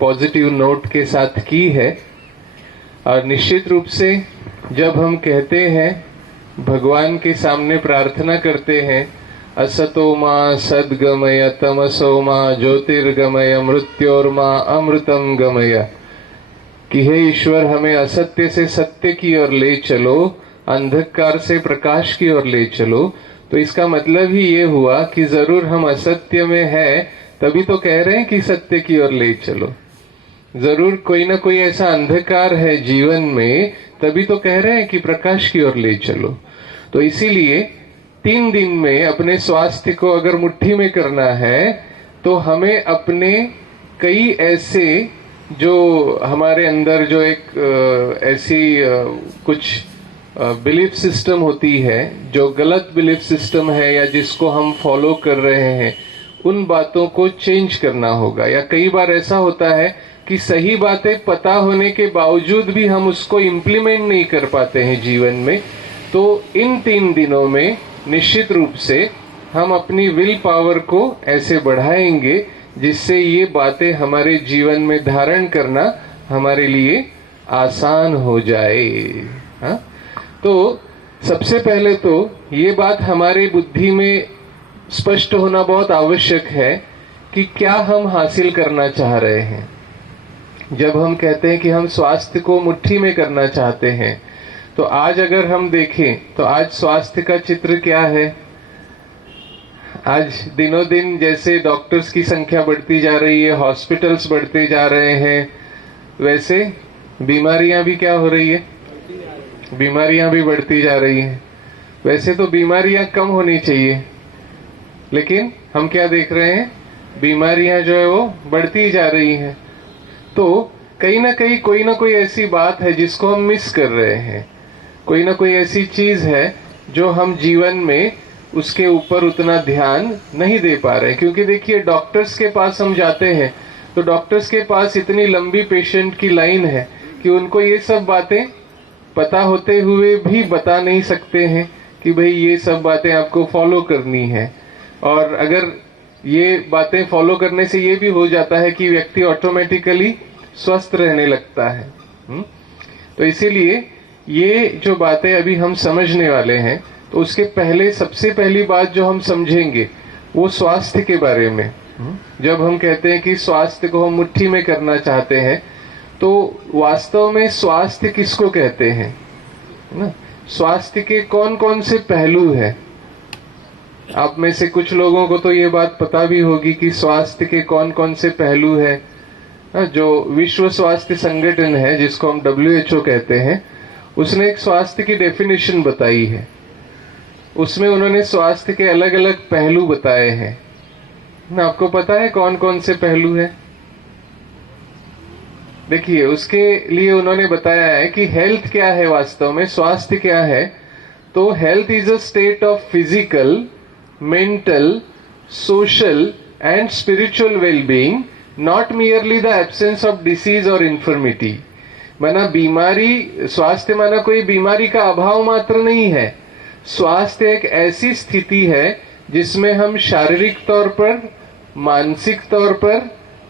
Positive note के साथ की है। और निश्चित रूप से जब हम कहते हैं, भगवान के सामने प्रार्थना करते हैं, असतो मा सद्गमय तमसो मा ज्योतिर्गमय मृत्योर्मा अमृतम गमय, कि हे ईश्वर हमें असत्य से सत्य की ओर ले चलो, अंधकार से प्रकाश की ओर ले चलो। तो इसका मतलब ही ये हुआ कि जरूर हम असत्य में है, तभी तो कह रहे हैं कि सत्य की ओर ले चलो। जरूर कोई ना कोई ऐसा अंधकार है जीवन में, तभी तो कह रहे हैं कि प्रकाश की ओर ले चलो। तो इसीलिए 3 दिन में अपने स्वास्थ्य को अगर मुट्ठी में करना है, तो हमें अपने कई ऐसे जो हमारे अंदर जो एक ऐसी कुछ बिलीफ सिस्टम होती है, जो गलत बिलीफ सिस्टम है या जिसको हम फॉलो कर रहे हैं, उन बातों को चेंज करना होगा। या कई बार ऐसा होता है कि सही बातें पता होने के बावजूद भी हम उसको इम्प्लीमेंट नहीं कर पाते हैं जीवन में। तो इन 3 दिनों में निश्चित रूप से हम अपनी विल पावर को ऐसे बढ़ाएंगे जिससे ये बातें हमारे जीवन में धारण करना हमारे लिए आसान हो जाए। हाँ, तो सबसे पहले तो ये बात हमारी बुद्धि में स्पष्ट होना बहुत आवश्यक है कि क्या हम हासिल करना चाह रहे हैं। जब हम कहते हैं कि हम स्वास्थ्य को मुट्ठी में करना चाहते हैं, तो आज अगर हम देखें तो आज स्वास्थ्य का चित्र क्या है। आज दिनों दिन जैसे डॉक्टर्स की संख्या बढ़ती जा रही है, हॉस्पिटल्स बढ़ते जा रहे हैं, वैसे बीमारियां भी क्या हो रही है, बीमारियां भी बढ़ती जा रही हैं। वैसे तो बीमारियां कम होनी चाहिए, लेकिन हम क्या देख रहे हैं, बीमारियां जो है वो बढ़ती जा रही हैं। तो कहीं ना कहीं कोई ना कोई ऐसी बात है जिसको हम मिस कर रहे हैं, कोई ना कोई ऐसी चीज है जो हम जीवन में उसके ऊपर उतना ध्यान नहीं दे पा रहे। क्योंकि देखिए, डॉक्टर्स के पास हम जाते हैं तो डॉक्टर्स के पास इतनी लंबी पेशेंट की लाइन है कि उनको ये सब बातें पता होते हुए भी बता नहीं सकते हैं कि भाई ये सब बातें आपको फॉलो करनी है। और अगर ये बातें फॉलो करने से ये भी हो जाता है कि व्यक्ति ऑटोमेटिकली स्वस्थ रहने लगता है। तो इसीलिए ये जो बातें अभी हम समझने वाले हैं, तो उसके पहले सबसे पहली बात जो हम समझेंगे वो स्वास्थ्य के बारे में। जब हम कहते हैं कि स्वास्थ्य को हम मुट्ठी में करना चाहते हैं, तो वास्तव में स्वास्थ्य किसको कहते हैं ना? स्वास्थ्य के कौन कौन से पहलू हैं? आप में से कुछ लोगों को तो ये बात पता भी होगी कि स्वास्थ्य के कौन कौन से पहलू हैं। जो विश्व स्वास्थ्य संगठन है, जिसको हम WHO कहते हैं, उसने एक स्वास्थ्य की डेफिनेशन बताई है। उसमें उन्होंने स्वास्थ्य के अलग अलग पहलू बताए हैं ना। आपको पता है कौन कौन से पहलू हैं? देखिए, उसके लिए उन्होंने बताया है कि हेल्थ क्या है, वास्तव में स्वास्थ्य क्या है। तो health is a state of physical, mental, social and spiritual wellbeing, not merely the absence of disease और इन्फर्मिटी। माना बीमारी, स्वास्थ्य माना कोई बीमारी का अभाव मात्र नहीं है। स्वास्थ्य एक ऐसी स्थिति है जिसमें हम शारीरिक तौर पर, मानसिक तौर पर,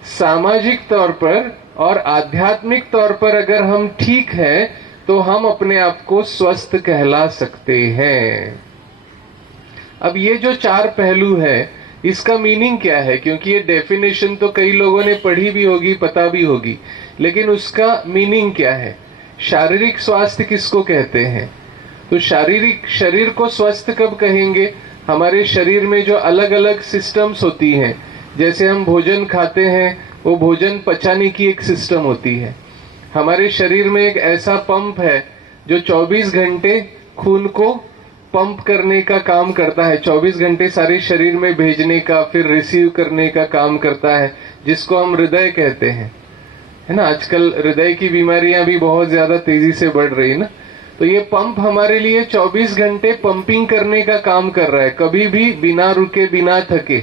सामाजिक तौर पर और आध्यात्मिक तौर पर अगर हम ठीक हैं, तो हम अपने आप को स्वस्थ कहला सकते हैं। अब ये जो 4 पहलू है, इसका मीनिंग क्या है? क्योंकि ये डेफिनेशन तो कई लोगों ने पढ़ी भी होगी, पता भी होगी, लेकिन उसका मीनिंग क्या है? शारीरिक स्वास्थ्य किसको कहते हैं? तो शारीरिक, शरीर को स्वस्थ कब कहेंगे? हमारे शरीर में जो अलग अलग सिस्टम्स होती हैं, जैसे हम भोजन खाते हैं, वो भोजन पचाने की एक सिस्टम होती है। हमारे शरीर में एक ऐसा पंप है जो 24 घंटे खून को पंप करने का काम करता है, 24 घंटे सारे शरीर में भेजने का, फिर रिसीव करने का काम करता है, जिसको हम हृदय कहते हैं, है ना। आजकल हृदय की बीमारियां भी बहुत ज्यादा तेजी से बढ़ रही है ना। तो ये पंप हमारे लिए 24 घंटे पंपिंग करने का काम कर रहा है, कभी भी बिना रुके, बिना थके।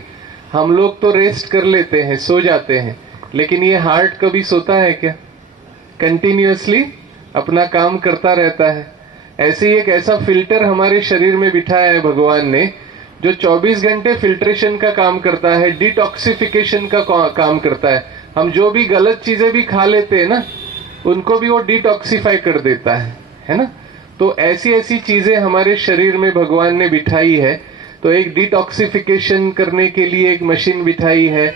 हम लोग तो रेस्ट कर लेते हैं, सो जाते हैं, लेकिन ये हार्ट कभी सोता है क्या? कंटिन्यूअसली अपना काम करता रहता है। ऐसे ही एक ऐसा फिल्टर हमारे शरीर में बिठाया है भगवान ने, जो 24 घंटे फिल्ट्रेशन का काम करता है, डिटॉक्सिफिकेशन का काम करता है। हम जो भी गलत चीजें भी खा लेते हैं ना, उनको भी वो डिटॉक्सिफाई कर देता है ना। तो ऐसी ऐसी चीजें हमारे शरीर में भगवान ने बिठाई है। तो एक डिटॉक्सिफिकेशन करने के लिए एक मशीन बिठाई है,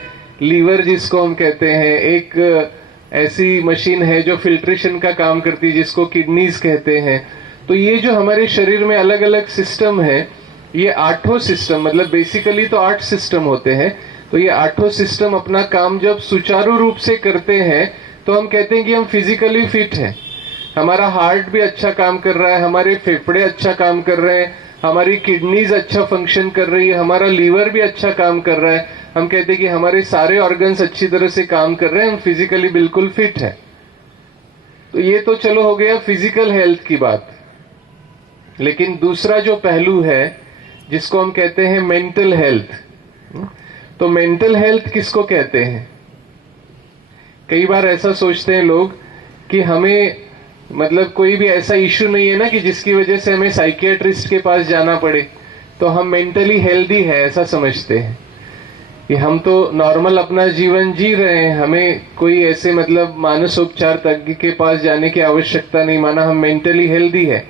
लीवर जिसको हम कहते हैं। एक ऐसी मशीन है जो फिल्ट्रेशन का काम करती है, जिसको किडनीज कहते हैं। तो ये जो हमारे शरीर में अलग अलग सिस्टम है, ये 8 सिस्टम, मतलब बेसिकली तो 8 सिस्टम होते हैं। तो ये 8 सिस्टम अपना काम जब सुचारू रूप से करते हैं तो हम कहते हैं कि हम फिजिकली फिट हैं। हमारा हार्ट भी अच्छा काम कर रहा है, हमारे फेफड़े अच्छा काम कर रहे हैं, हमारी किडनीज अच्छा फंक्शन कर रही है, हमारा लीवर भी अच्छा काम कर रहा है। हम कहते हैं कि हमारे सारे ऑर्गन्स अच्छी तरह से काम कर रहे हैं, हम फिजिकली बिल्कुल फिट है। तो ये तो चलो हो गया फिजिकल हेल्थ की बात। लेकिन दूसरा जो पहलू है जिसको हम कहते हैं मेंटल हेल्थ, तो मेंटल हेल्थ किसको कहते हैं? कई बार ऐसा सोचते हैं लोग कि हमें मतलब कोई भी ऐसा इश्यू नहीं है ना कि जिसकी वजह से हमें साइकियाट्रिस्ट के पास जाना पड़े, तो हम मेंटली हेल्दी है ऐसा समझते हैं कि हम तो नॉर्मल अपना जीवन जी रहे हैं, हमें कोई ऐसे मतलब मानसोपचार तज्ञ के पास जाने की आवश्यकता नहीं, माना हम मेंटली हेल्दी है।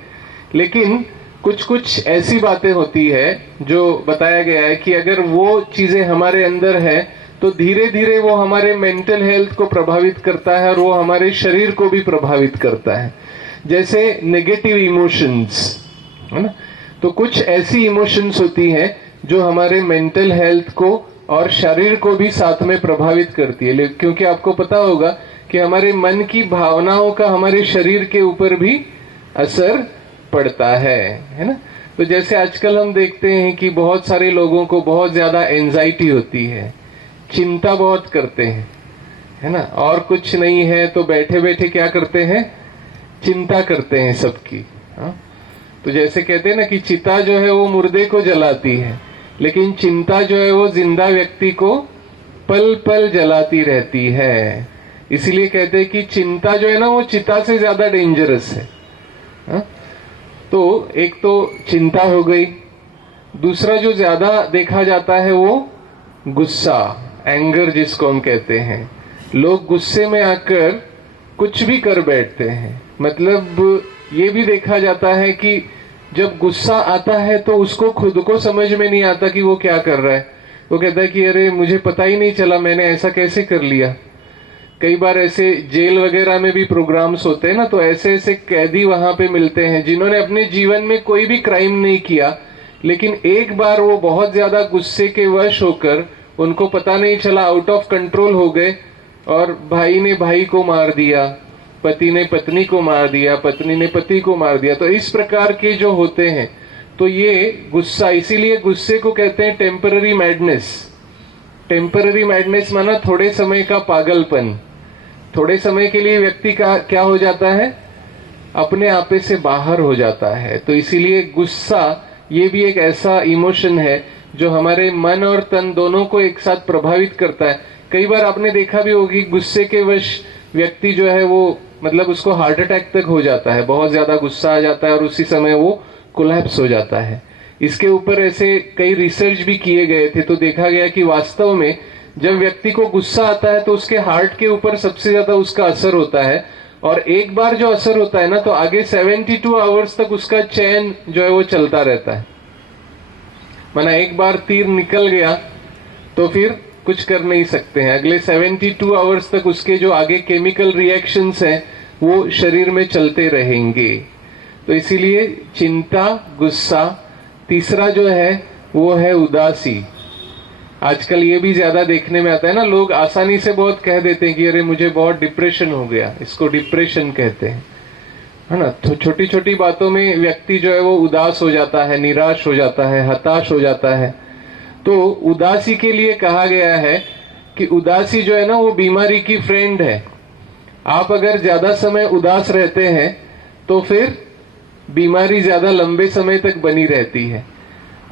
लेकिन कुछ कुछ ऐसी बातें होती है जो बताया गया है कि अगर वो चीजें हमारे अंदर है तो धीरे धीरे वो हमारे मेंटल हेल्थ को प्रभावित करता है और वो हमारे शरीर को भी प्रभावित करता है। जैसे नेगेटिव इमोशंस, है ना। तो कुछ ऐसी इमोशंस होती हैं जो हमारे मेंटल हेल्थ को और शरीर को भी साथ में प्रभावित करती है। क्योंकि आपको पता होगा कि हमारे मन की भावनाओं का हमारे शरीर के ऊपर भी असर पड़ता है ना। तो जैसे आजकल हम देखते हैं कि बहुत सारे लोगों को बहुत ज्यादा एंजाइटी होती है, चिंता बहुत करते हैं, है ना। और कुछ नहीं है तो बैठे बैठे क्या करते हैं, चिंता करते हैं सबकी। तो जैसे कहते हैं ना कि चिता जो है वो मुर्दे को जलाती है, लेकिन चिंता जो है वो जिंदा व्यक्ति को पल पल जलाती रहती है। इसीलिए कहते हैं कि चिंता जो है ना वो चिता से ज्यादा डेंजरस है। तो एक तो चिंता हो गई, दूसरा जो ज्यादा देखा जाता है वो गुस्सा, एंगर जिसको हम कहते हैं। लोग गुस्से में आकर कुछ भी कर बैठते हैं। मतलब ये भी देखा जाता है कि जब गुस्सा आता है तो उसको खुद को समझ में नहीं आता कि वो क्या कर रहा है। वो कहता है कि अरे मुझे पता ही नहीं चला, मैंने ऐसा कैसे कर लिया। कई बार ऐसे जेल वगैरह में भी प्रोग्राम्स होते हैं ना, तो ऐसे ऐसे कैदी वहां पे मिलते हैं जिन्होंने अपने जीवन में कोई भी क्राइम नहीं किया, लेकिन एक बार वो बहुत ज्यादा गुस्से के वश होकर उनको पता नहीं चला, आउट ऑफ कंट्रोल हो गए और भाई ने भाई को मार दिया, पति ने पत्नी को मार दिया, पत्नी ने पति को मार दिया। तो इस प्रकार के जो होते हैं, तो ये गुस्सा, इसीलिए गुस्से को कहते हैं टेम्पररी मैडनेस। टेम्पररी मैडनेस माना थोड़े समय का पागलपन। थोड़े समय के लिए व्यक्ति का क्या हो जाता है, अपने आपे से बाहर हो जाता है। तो इसीलिए गुस्सा ये भी एक ऐसा इमोशन है जो हमारे मन और तन दोनों को एक साथ प्रभावित करता है। कई बार आपने देखा भी होगी गुस्से के वश व्यक्ति जो है वो मतलब उसको हार्ट अटैक तक हो जाता है, बहुत ज्यादा गुस्सा आ जाता है और उसी समय वो कोलैप्स हो जाता है। इसके ऊपर ऐसे कई रिसर्च भी किए गए थे, तो देखा गया कि वास्तव में जब व्यक्ति को गुस्सा आता है तो उसके हार्ट के ऊपर सबसे ज्यादा उसका असर होता है, और एक बार जो असर होता है ना तो आगे 72 आवर्स तक उसका चैन जो है वो चलता रहता है। माना एक बार तीर निकल गया तो फिर कुछ कर नहीं सकते हैं, अगले 72 आवर्स तक उसके जो आगे केमिकल रिएक्शंस हैं वो शरीर में चलते रहेंगे। तो इसीलिए चिंता, गुस्सा। तीसरा जो है वो है उदासी। आजकल ये भी ज्यादा देखने में आता है ना, लोग आसानी से बहुत कह देते हैं कि अरे मुझे बहुत डिप्रेशन हो गया, इसको डिप्रेशन कहते हैं, है ना। तो छोटी छोटी बातों में व्यक्ति जो है वो उदास हो जाता है, निराश हो जाता है, हताश हो जाता है। तो उदासी के लिए कहा गया है कि उदासी जो है ना वो बीमारी की फ्रेंड है। आप अगर ज्यादा समय उदास रहते हैं तो फिर बीमारी ज्यादा लंबे समय तक बनी रहती है,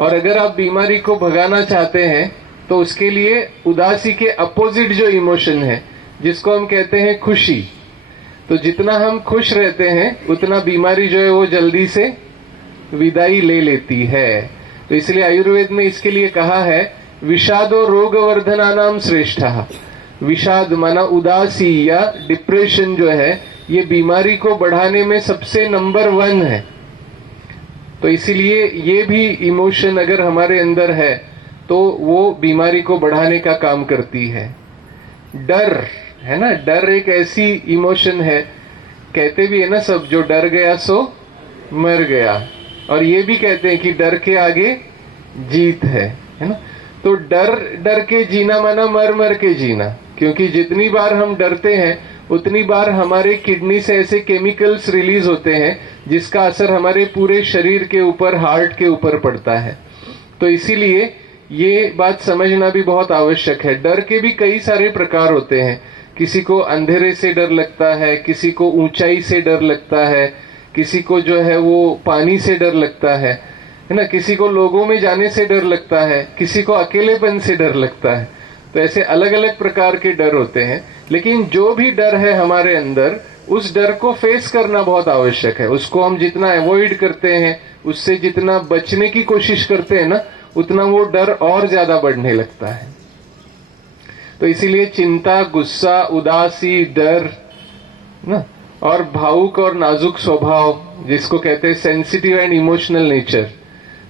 और अगर आप बीमारी को भगाना चाहते हैं तो उसके लिए उदासी के अपोजिट जो इमोशन है जिसको हम कहते हैं खुशी, तो जितना हम खुश रहते हैं उतना बीमारी जो है वो जल्दी से विदाई ले लेती है। तो इसलिए आयुर्वेद में इसके लिए कहा है विषादो रोग वर्धनानाम श्रेष्ठः। विषाद माना उदासी या डिप्रेशन जो है, ये बीमारी को बढ़ाने में सबसे नंबर 1 है। तो इसीलिए ये भी इमोशन अगर हमारे अंदर है तो वो बीमारी को बढ़ाने का काम करती है। डर है ना, डर एक ऐसी इमोशन है, कहते भी है ना सब, जो डर गया सो मर गया, और ये भी कहते हैं कि डर के आगे जीत है ना। तो डर के जीना माना मर मर के जीना, क्योंकि जितनी बार हम डरते हैं उतनी बार हमारे किडनी से ऐसे केमिकल्स रिलीज होते हैं जिसका असर हमारे पूरे शरीर के ऊपर, हार्ट के ऊपर पड़ता है। तो इसीलिए ये बात समझना भी बहुत आवश्यक है। डर के भी कई सारे प्रकार होते हैं। किसी को अंधेरे से डर लगता है, किसी को ऊंचाई से डर लगता है, किसी को जो है वो पानी से डर लगता है ना, किसी को लोगों में जाने से डर लगता है, किसी को अकेलेपन से डर लगता है। तो ऐसे अलग अलग प्रकार के डर होते हैं। लेकिन जो भी डर है हमारे अंदर, उस डर को फेस करना बहुत आवश्यक है। उसको हम जितना अवॉइड करते हैं, उससे जितना बचने की कोशिश करते हैं ना, उतना वो डर और ज्यादा बढ़ने लगता है। तो इसीलिए चिंता, गुस्सा, उदासी, डर ना, और भावुक और नाजुक स्वभाव, जिसको कहते हैं सेंसिटिव एंड इमोशनल नेचर,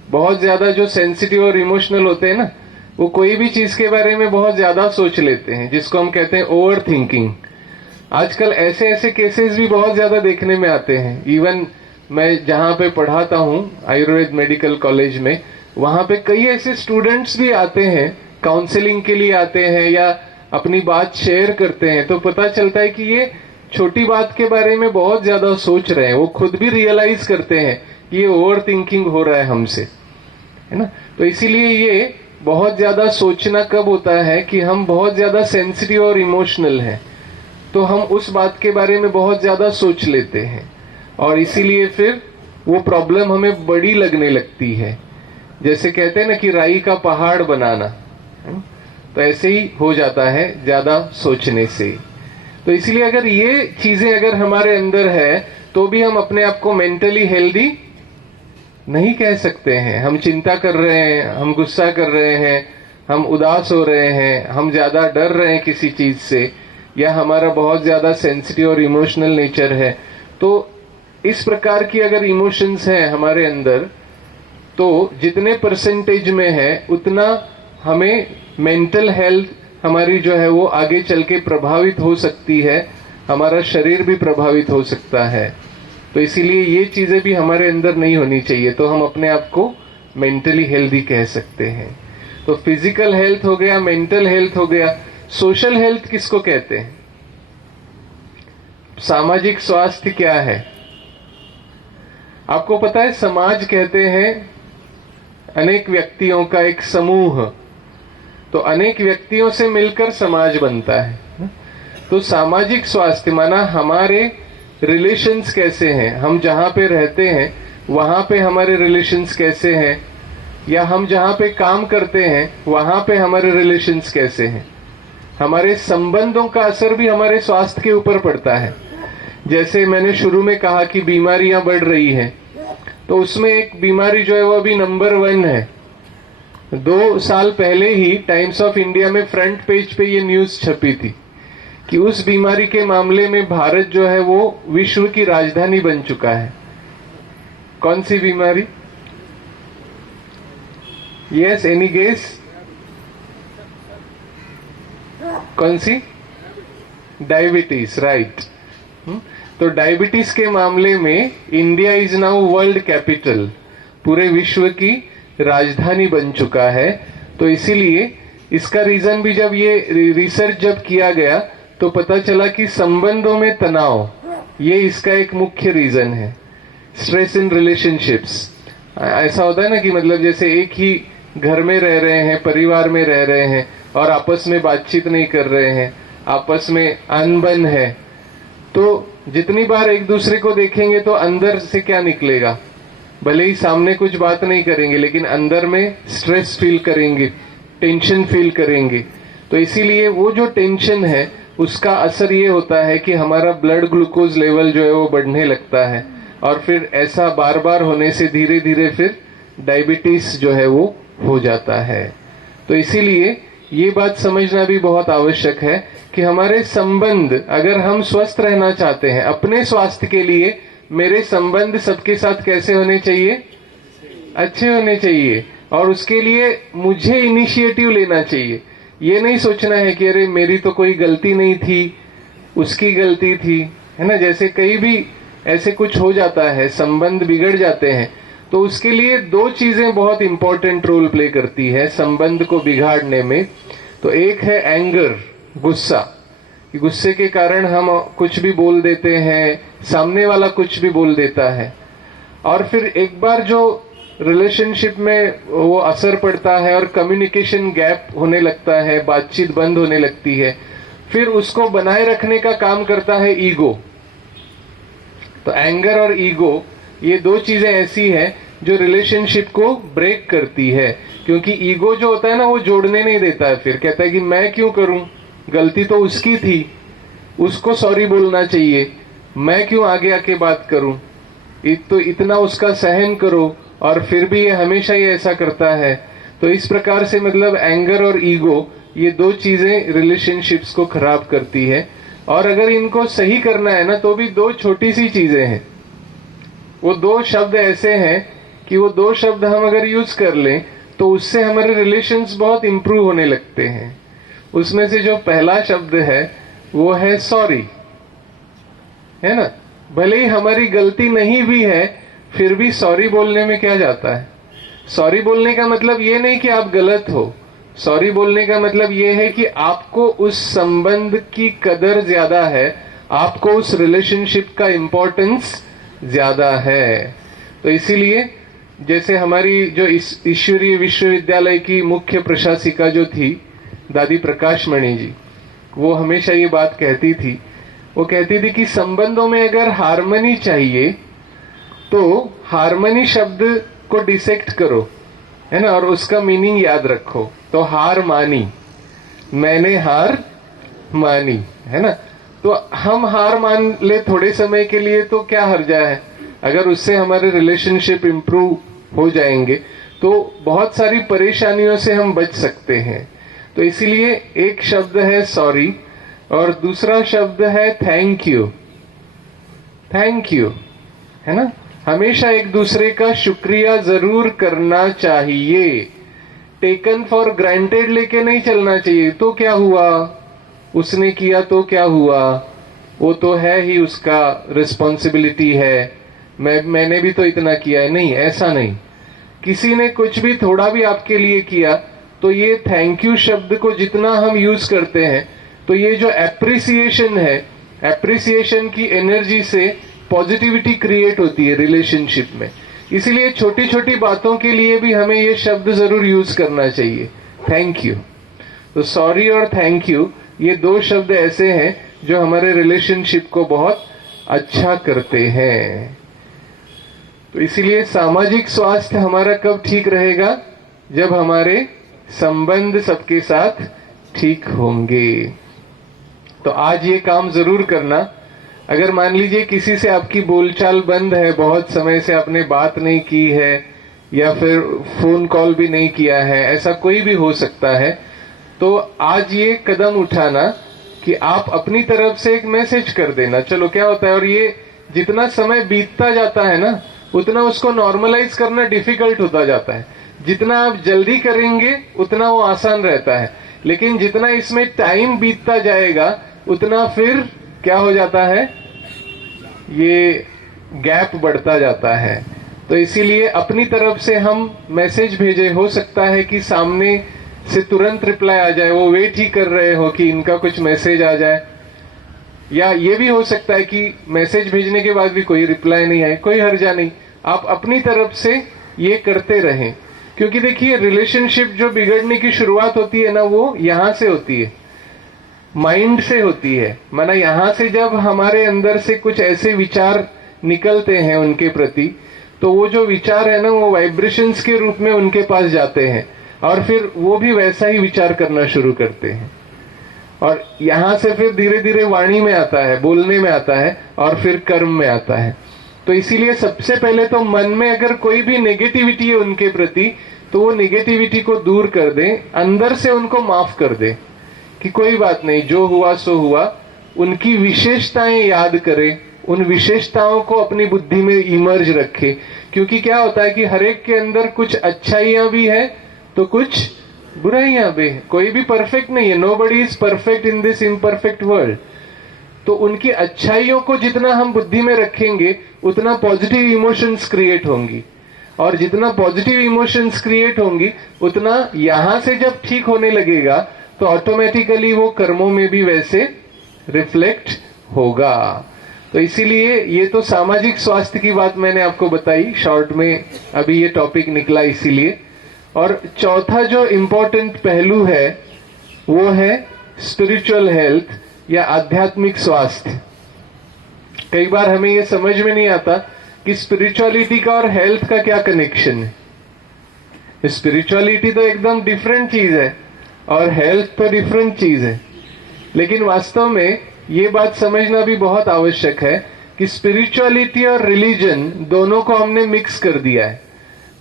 बहुत ज्यादा जो सेंसिटिव और इमोशनल होते हैं ना, वो कोई भी चीज के बारे में बहुत ज्यादा सोच लेते हैं, जिसको हम कहते हैं ओवर थिंकिंग। आजकल ऐसे ऐसे केसेस भी बहुत ज्यादा देखने में आते हैं। इवन मैं जहां पे पढ़ाता हूं, आयुर्वेद मेडिकल कॉलेज में, वहां पे कई ऐसे स्टूडेंट्स भी आते हैं, काउंसलिंग के लिए आते हैं या अपनी बात शेयर करते हैं। तो पता चलता है कि ये छोटी बात के बारे में बहुत ज्यादा सोच रहे हैं। वो खुद भी रियलाइज करते हैं कि ये ओवर थिंकिंग हो रहा है हमसे, है ना। तो इसीलिए ये बहुत ज्यादा सोचना कब होता है कि हम बहुत ज्यादा सेंसिटिव और इमोशनल हैं, तो हम उस बात के बारे में बहुत ज्यादा सोच लेते हैं, और इसीलिए फिर वो प्रॉब्लम हमें बड़ी लगने लगती है। जैसे कहते हैं ना कि राई का पहाड़ बनाना, तो ऐसे ही हो जाता है ज्यादा सोचने से। तो इसीलिए अगर ये चीजें अगर हमारे अंदर है, तो भी हम अपने आप को मेंटली हेल्दी नहीं कह सकते हैं। हम चिंता कर रहे हैं, हम गुस्सा कर रहे हैं, हम उदास हो रहे हैं, हम ज्यादा डर रहे हैं किसी चीज से, या हमारा बहुत ज्यादा सेंसिटिव और इमोशनल नेचर है। तो इस प्रकार की अगर इमोशंस हैं हमारे अंदर, तो जितने परसेंटेज में है उतना हमें मेंटल हेल्थ हमारी जो है वो आगे चल के प्रभावित हो सकती है, हमारा शरीर भी प्रभावित हो सकता है। तो इसीलिए ये चीजें भी हमारे अंदर नहीं होनी चाहिए, तो हम अपने आप को मेंटली हेल्दी कह सकते हैं। तो फिजिकल हेल्थ हो गया, मेंटल हेल्थ हो गया। सोशल हेल्थ किसको कहते हैं? सामाजिक स्वास्थ्य क्या है? आपको पता है, समाज कहते हैं अनेक व्यक्तियों का एक समूह, तो अनेक व्यक्तियों से मिलकर समाज बनता है। तो सामाजिक स्वास्थ्य माना हमारे रिलेशंस कैसे हैं, हम जहां पे रहते हैं वहां पे हमारे रिलेशंस कैसे हैं, या हम जहां पे काम करते हैं वहां पे हमारे रिलेशंस कैसे हैं। हमारे संबंधों का असर भी हमारे स्वास्थ्य के ऊपर पड़ता है। जैसे मैंने शुरू में कहा कि बीमारियां बढ़ रही हैं, तो उसमें एक बीमारी जो है वो अभी नंबर 1 है। 2 साल पहले ही टाइम्स ऑफ इंडिया में फ्रंट पेज पे ये न्यूज छपी थी कि उस बीमारी के मामले में भारत जो है वो विश्व की राजधानी बन चुका है। कौन सी बीमारी? Yes, any guess? कौन सी? Diabetes, right. तो डायबिटीज के मामले में India is now world capital, पूरे विश्व की राजधानी बन चुका है। तो इसीलिए इसका रीजन भी जब ये रिसर्च जब किया गया तो पता चला कि संबंधों में तनाव, ये इसका एक मुख्य रीजन है। स्ट्रेस इन रिलेशनशिप्स, ऐसा होता है ना कि मतलब जैसे एक ही घर में रह रहे हैं, परिवार में रह रहे हैं, और आपस में बातचीत नहीं कर रहे हैं, आपस में अनबन है, तो जितनी बार एक दूसरे को देखेंगे तो अंदर से क्या निकलेगा? भले ही सामने कुछ बात नहीं करेंगे, लेकिन अंदर में स्ट्रेस फील करेंगे, टेंशन फील करेंगे। तो इसीलिए वो जो टेंशन है उसका असर ये होता है कि हमारा ब्लड ग्लूकोज लेवल जो है वो बढ़ने लगता है, और फिर ऐसा बार बार होने से धीरे धीरे फिर डायबिटीज जो है वो हो जाता है। तो इसीलिए ये बात समझना भी बहुत आवश्यक है कि हमारे संबंध, अगर हम स्वस्थ रहना चाहते हैं, अपने स्वास्थ्य के लिए मेरे संबंध सबके साथ कैसे होने चाहिए? अच्छे होने चाहिए। और उसके लिए मुझे इनिशिएटिव लेना चाहिए। ये नहीं सोचना है कि अरे मेरी तो कोई गलती नहीं थी, उसकी गलती थी, है ना। जैसे कई भी ऐसे कुछ हो जाता है, संबंध बिगड़ जाते हैं, तो उसके लिए दो चीजें बहुत इंपॉर्टेंट रोल प्ले करती है संबंध को बिगाड़ने में। तो एक है एंगर, गुस्सा, कि गुस्से के कारण हम कुछ भी बोल देते हैं, सामने वाला कुछ भी बोल देता है। और फिर एक बार जो रिलेशनशिप में वो असर पड़ता है और कम्युनिकेशन गैप होने लगता है, बातचीत बंद होने लगती है, फिर उसको बनाए रखने का काम करता है ईगो। तो एंगर और ईगो, ये दो चीजें ऐसी हैं जो रिलेशनशिप को ब्रेक करती है। क्योंकि ईगो जो होता है ना, वो जोड़ने नहीं देता है। फिर कहता है कि मैं क्यों करूं, गलती तो उसकी थी, उसको सॉरी बोलना चाहिए, मैं क्यों आगे आके बात करूं, तो इतना उसका सहन करो, और फिर भी ये हमेशा ही ऐसा करता है। तो इस प्रकार से मतलब एंगर और ईगो, ये दो चीजें रिलेशनशिप्स को खराब करती है। और अगर इनको सही करना है ना, तो भी दो छोटी सी चीजें हैं। वो दो शब्द ऐसे हैं कि वो दो शब्द हम अगर यूज कर लें तो उससे हमारे रिलेशंस बहुत इंप्रूव होने लगते हैं। उसमें से जो पहला शब्द है वो है सॉरी, है ना। भले ही हमारी गलती नहीं भी है, फिर भी सॉरी बोलने में क्या जाता है? सॉरी बोलने का मतलब ये नहीं कि आप गलत हो। सॉरी बोलने का मतलब ये है कि आपको उस संबंध की कदर ज्यादा है, आपको उस रिलेशनशिप का इंपॉर्टेंस ज्यादा है। तो इसीलिए जैसे हमारी जो इस ईश्वरीय विश्वविद्यालय की मुख्य प्रशासिका जो थी दादी प्रकाश मणि जी, वो हमेशा ये बात कहती थी। वो कहती थी कि संबंधों में अगर हार्मनी चाहिए तो हार्मनी शब्द को डिसेक्ट करो, है ना, और उसका मीनिंग याद रखो। तो हार मानी, मैंने हार मानी, है ना। तो हम हार मान ले थोड़े समय के लिए तो क्या हर्जा है? अगर उससे हमारे रिलेशनशिप इंप्रूव हो जाएंगे तो बहुत सारी परेशानियों से हम बच सकते हैं। तो इसीलिए एक शब्द है सॉरी और दूसरा शब्द है थैंक यू। थैंक यू, है ना। हमेशा एक दूसरे का शुक्रिया जरूर करना चाहिए। टेकन फॉर ग्रांटेड लेके नहीं चलना चाहिए। तो क्या हुआ, उसने किया तो क्या हुआ, वो तो है ही, उसका रिस्पॉन्सिबिलिटी है, मैंने भी तो इतना किया है। नहीं, ऐसा नहीं। किसी ने कुछ भी थोड़ा भी आपके लिए किया तो ये थैंक यू शब्द को जितना हम यूज करते हैं तो ये जो एप्रिसिएशन है, एप्रिसिएशन की एनर्जी से पॉजिटिविटी क्रिएट होती है रिलेशनशिप में। इसीलिए छोटी छोटी बातों के लिए भी हमें ये शब्द जरूर यूज करना चाहिए, थैंक यू। तो सॉरी और थैंक यू, ये दो शब्द ऐसे हैं जो हमारे रिलेशनशिप को बहुत अच्छा करते हैं। तो इसीलिए सामाजिक स्वास्थ्य हमारा कब ठीक रहेगा? जब हमारे संबंध सबके साथ ठीक होंगे। तो आज ये काम जरूर करना। अगर मान लीजिए किसी से आपकी बोलचाल बंद है, बहुत समय से आपने बात नहीं की है या फिर फोन कॉल भी नहीं किया है, ऐसा कोई भी हो सकता है, तो आज ये कदम उठाना कि आप अपनी तरफ से एक मैसेज कर देना। चलो क्या होता है, और ये जितना समय बीतता जाता है ना उतना उसको नॉर्मलाइज करना डिफिकल्ट होता जाता है। जितना आप जल्दी करेंगे उतना वो आसान रहता है, लेकिन जितना इसमें टाइम बीतता जाएगा उतना फिर क्या हो जाता है, ये गैप बढ़ता जाता है। तो इसीलिए अपनी तरफ से हम मैसेज भेजे। हो सकता है कि सामने से तुरंत रिप्लाई आ जाए, वो वेट ही कर रहे हो कि इनका कुछ मैसेज आ जाए, या ये भी हो सकता है कि मैसेज भेजने के बाद भी कोई रिप्लाई नहीं आए। कोई हर्जा नहीं, आप अपनी तरफ से ये करते रहें। क्योंकि देखिए रिलेशनशिप जो बिगड़ने की शुरुआत होती है ना, वो यहां से होती है, माइंड से होती है। माना यहां से जब हमारे अंदर से कुछ ऐसे विचार निकलते हैं उनके प्रति, तो वो जो विचार है ना वो वाइब्रेशंस के रूप में उनके पास जाते हैं और फिर वो भी वैसा ही विचार करना शुरू करते हैं। और यहां से फिर धीरे धीरे वाणी में आता है, बोलने में आता है और फिर कर्म में आता है। तो इसीलिए सबसे पहले तो मन में अगर कोई भी नेगेटिविटी है उनके प्रति तो वो नेगेटिविटी को दूर कर दें, अंदर से उनको माफ कर दें कि कोई बात नहीं, जो हुआ सो हुआ, उनकी विशेषताएं याद करें, उन विशेषताओं को अपनी बुद्धि में इमर्ज रखे। क्योंकि क्या होता है कि हर एक के अंदर कुछ अच्छाइयां भी है तो कुछ बुराइयां भी है। कोई भी परफेक्ट नहीं है, nobody is perfect in this imperfect world. तो उनकी अच्छाइयों को जितना हम बुद्धि में रखेंगे उतना पॉजिटिव इमोशंस क्रिएट होंगी, और जितना पॉजिटिव इमोशंस क्रिएट होंगी उतना यहां से जब ठीक होने लगेगा तो ऑटोमेटिकली वो कर्मों में भी वैसे रिफ्लेक्ट होगा। तो इसीलिए ये तो सामाजिक स्वास्थ्य की बात मैंने आपको बताई शॉर्ट में, अभी ये टॉपिक निकला इसीलिए। और चौथा जो इम्पोर्टेंट पहलू है वो है स्पिरिचुअल हेल्थ या आध्यात्मिक स्वास्थ्य। कई बार हमें ये समझ में नहीं आता कि स्पिरिचुअलिटी का और हेल्थ का क्या कनेक्शन है। स्पिरिचुअलिटी तो एकदम डिफरेंट चीज है और हेल्थ तो डिफरेंट चीज है। लेकिन वास्तव में ये बात समझना भी बहुत आवश्यक है कि स्पिरिचुअलिटी और रिलीजन दोनों को हमने मिक्स कर दिया है।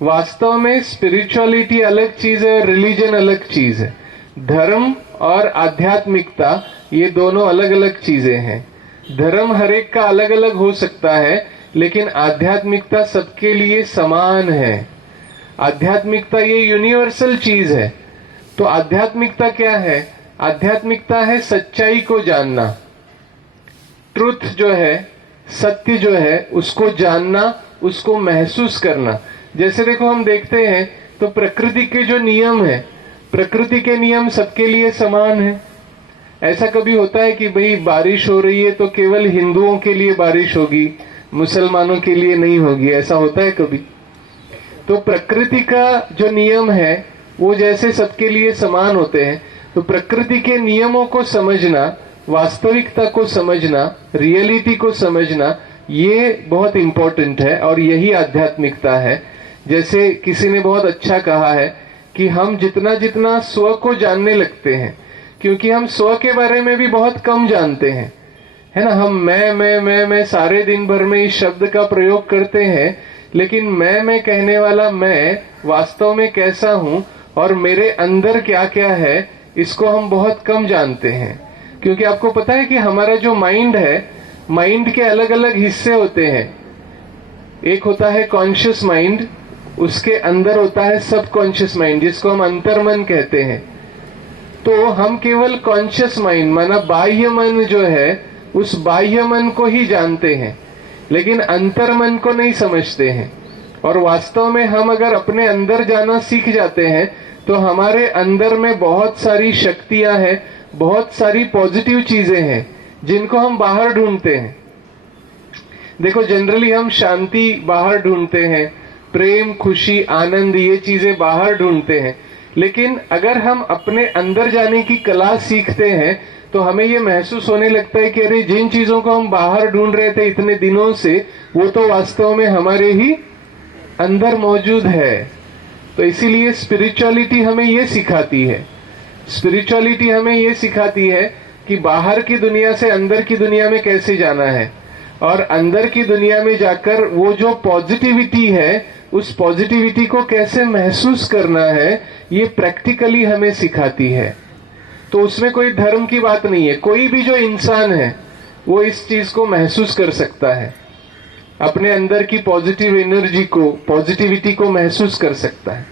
वास्तव में स्पिरिचुअलिटी अलग चीज है और रिलीजन अलग चीज है। धर्म और आध्यात्मिकता ये दोनों अलग अलग चीजें हैं। धर्म हर एक का अलग अलग हो सकता है, लेकिन आध्यात्मिकता सबके लिए समान है। आध्यात्मिकता ये यूनिवर्सल चीज है। तो आध्यात्मिकता क्या है? आध्यात्मिकता है सच्चाई को जानना, ट्रुथ जो है, सत्य जो है, उसको जानना, उसको महसूस करना। जैसे देखो हम देखते हैं तो प्रकृति के जो नियम है, प्रकृति के नियम सबके लिए समान है। ऐसा कभी होता है कि भाई बारिश हो रही है तो केवल हिंदुओं के लिए बारिश होगी, मुसलमानों के लिए नहीं होगी? ऐसा होता है कभी? तो प्रकृति का जो नियम है वो जैसे सबके लिए समान होते हैं, तो प्रकृति के नियमों को समझना, वास्तविकता को समझना, रियलिटी को समझना, ये बहुत इंपॉर्टेंट है और यही आध्यात्मिकता है। जैसे किसी ने बहुत अच्छा कहा है कि हम जितना जितना स्व को जानने लगते हैं, क्योंकि हम स्व के बारे में भी बहुत कम जानते हैं, है ना। हम मैं सारे दिन भर में इस शब्द का प्रयोग करते हैं, लेकिन मैं कहने वाला मैं वास्तव में कैसा हूं और मेरे अंदर क्या क्या है, इसको हम बहुत कम जानते हैं। क्योंकि आपको पता है कि हमारा जो माइंड है, माइंड के अलग अलग हिस्से होते हैं। एक होता है कॉन्शियस माइंड, उसके अंदर होता है सबकॉन्शियस माइंड, जिसको हम अंतर्मन कहते हैं। तो हम केवल कॉन्शियस माइंड माना बाह्य मन जो है, उस बाह्य मन को ही जानते हैं, लेकिन अंतर्मन को नहीं समझते हैं। और वास्तव में हम अगर अपने अंदर जाना सीख जाते हैं तो हमारे अंदर में बहुत सारी शक्तियां हैं, बहुत सारी पॉजिटिव चीजें हैं जिनको हम बाहर ढूंढते हैं। देखो जनरली हम शांति बाहर ढूंढते हैं, प्रेम, खुशी, आनंद, ये चीजें बाहर ढूंढते हैं। लेकिन अगर हम अपने अंदर जाने की कला सीखते हैं तो हमें ये महसूस होने लगता है कि अरे जिन चीजों को हम बाहर ढूंढ रहे थे इतने दिनों से, वो तो वास्तव में हमारे ही अंदर मौजूद है। तो इसीलिए स्पिरिचुअलिटी हमें ये सिखाती है, स्पिरिचुअलिटी हमें ये सिखाती है कि बाहर की दुनिया से अंदर की दुनिया में कैसे जाना है, और अंदर की दुनिया में जाकर वो जो पॉजिटिविटी है उस पॉजिटिविटी को कैसे महसूस करना है, ये प्रैक्टिकली हमें सिखाती है। तो उसमें कोई धर्म की बात नहीं है, कोई भी जो इंसान है वो इस चीज को महसूस कर सकता है, अपने अंदर की पॉजिटिव एनर्जी को, पॉजिटिविटी को महसूस कर सकता है।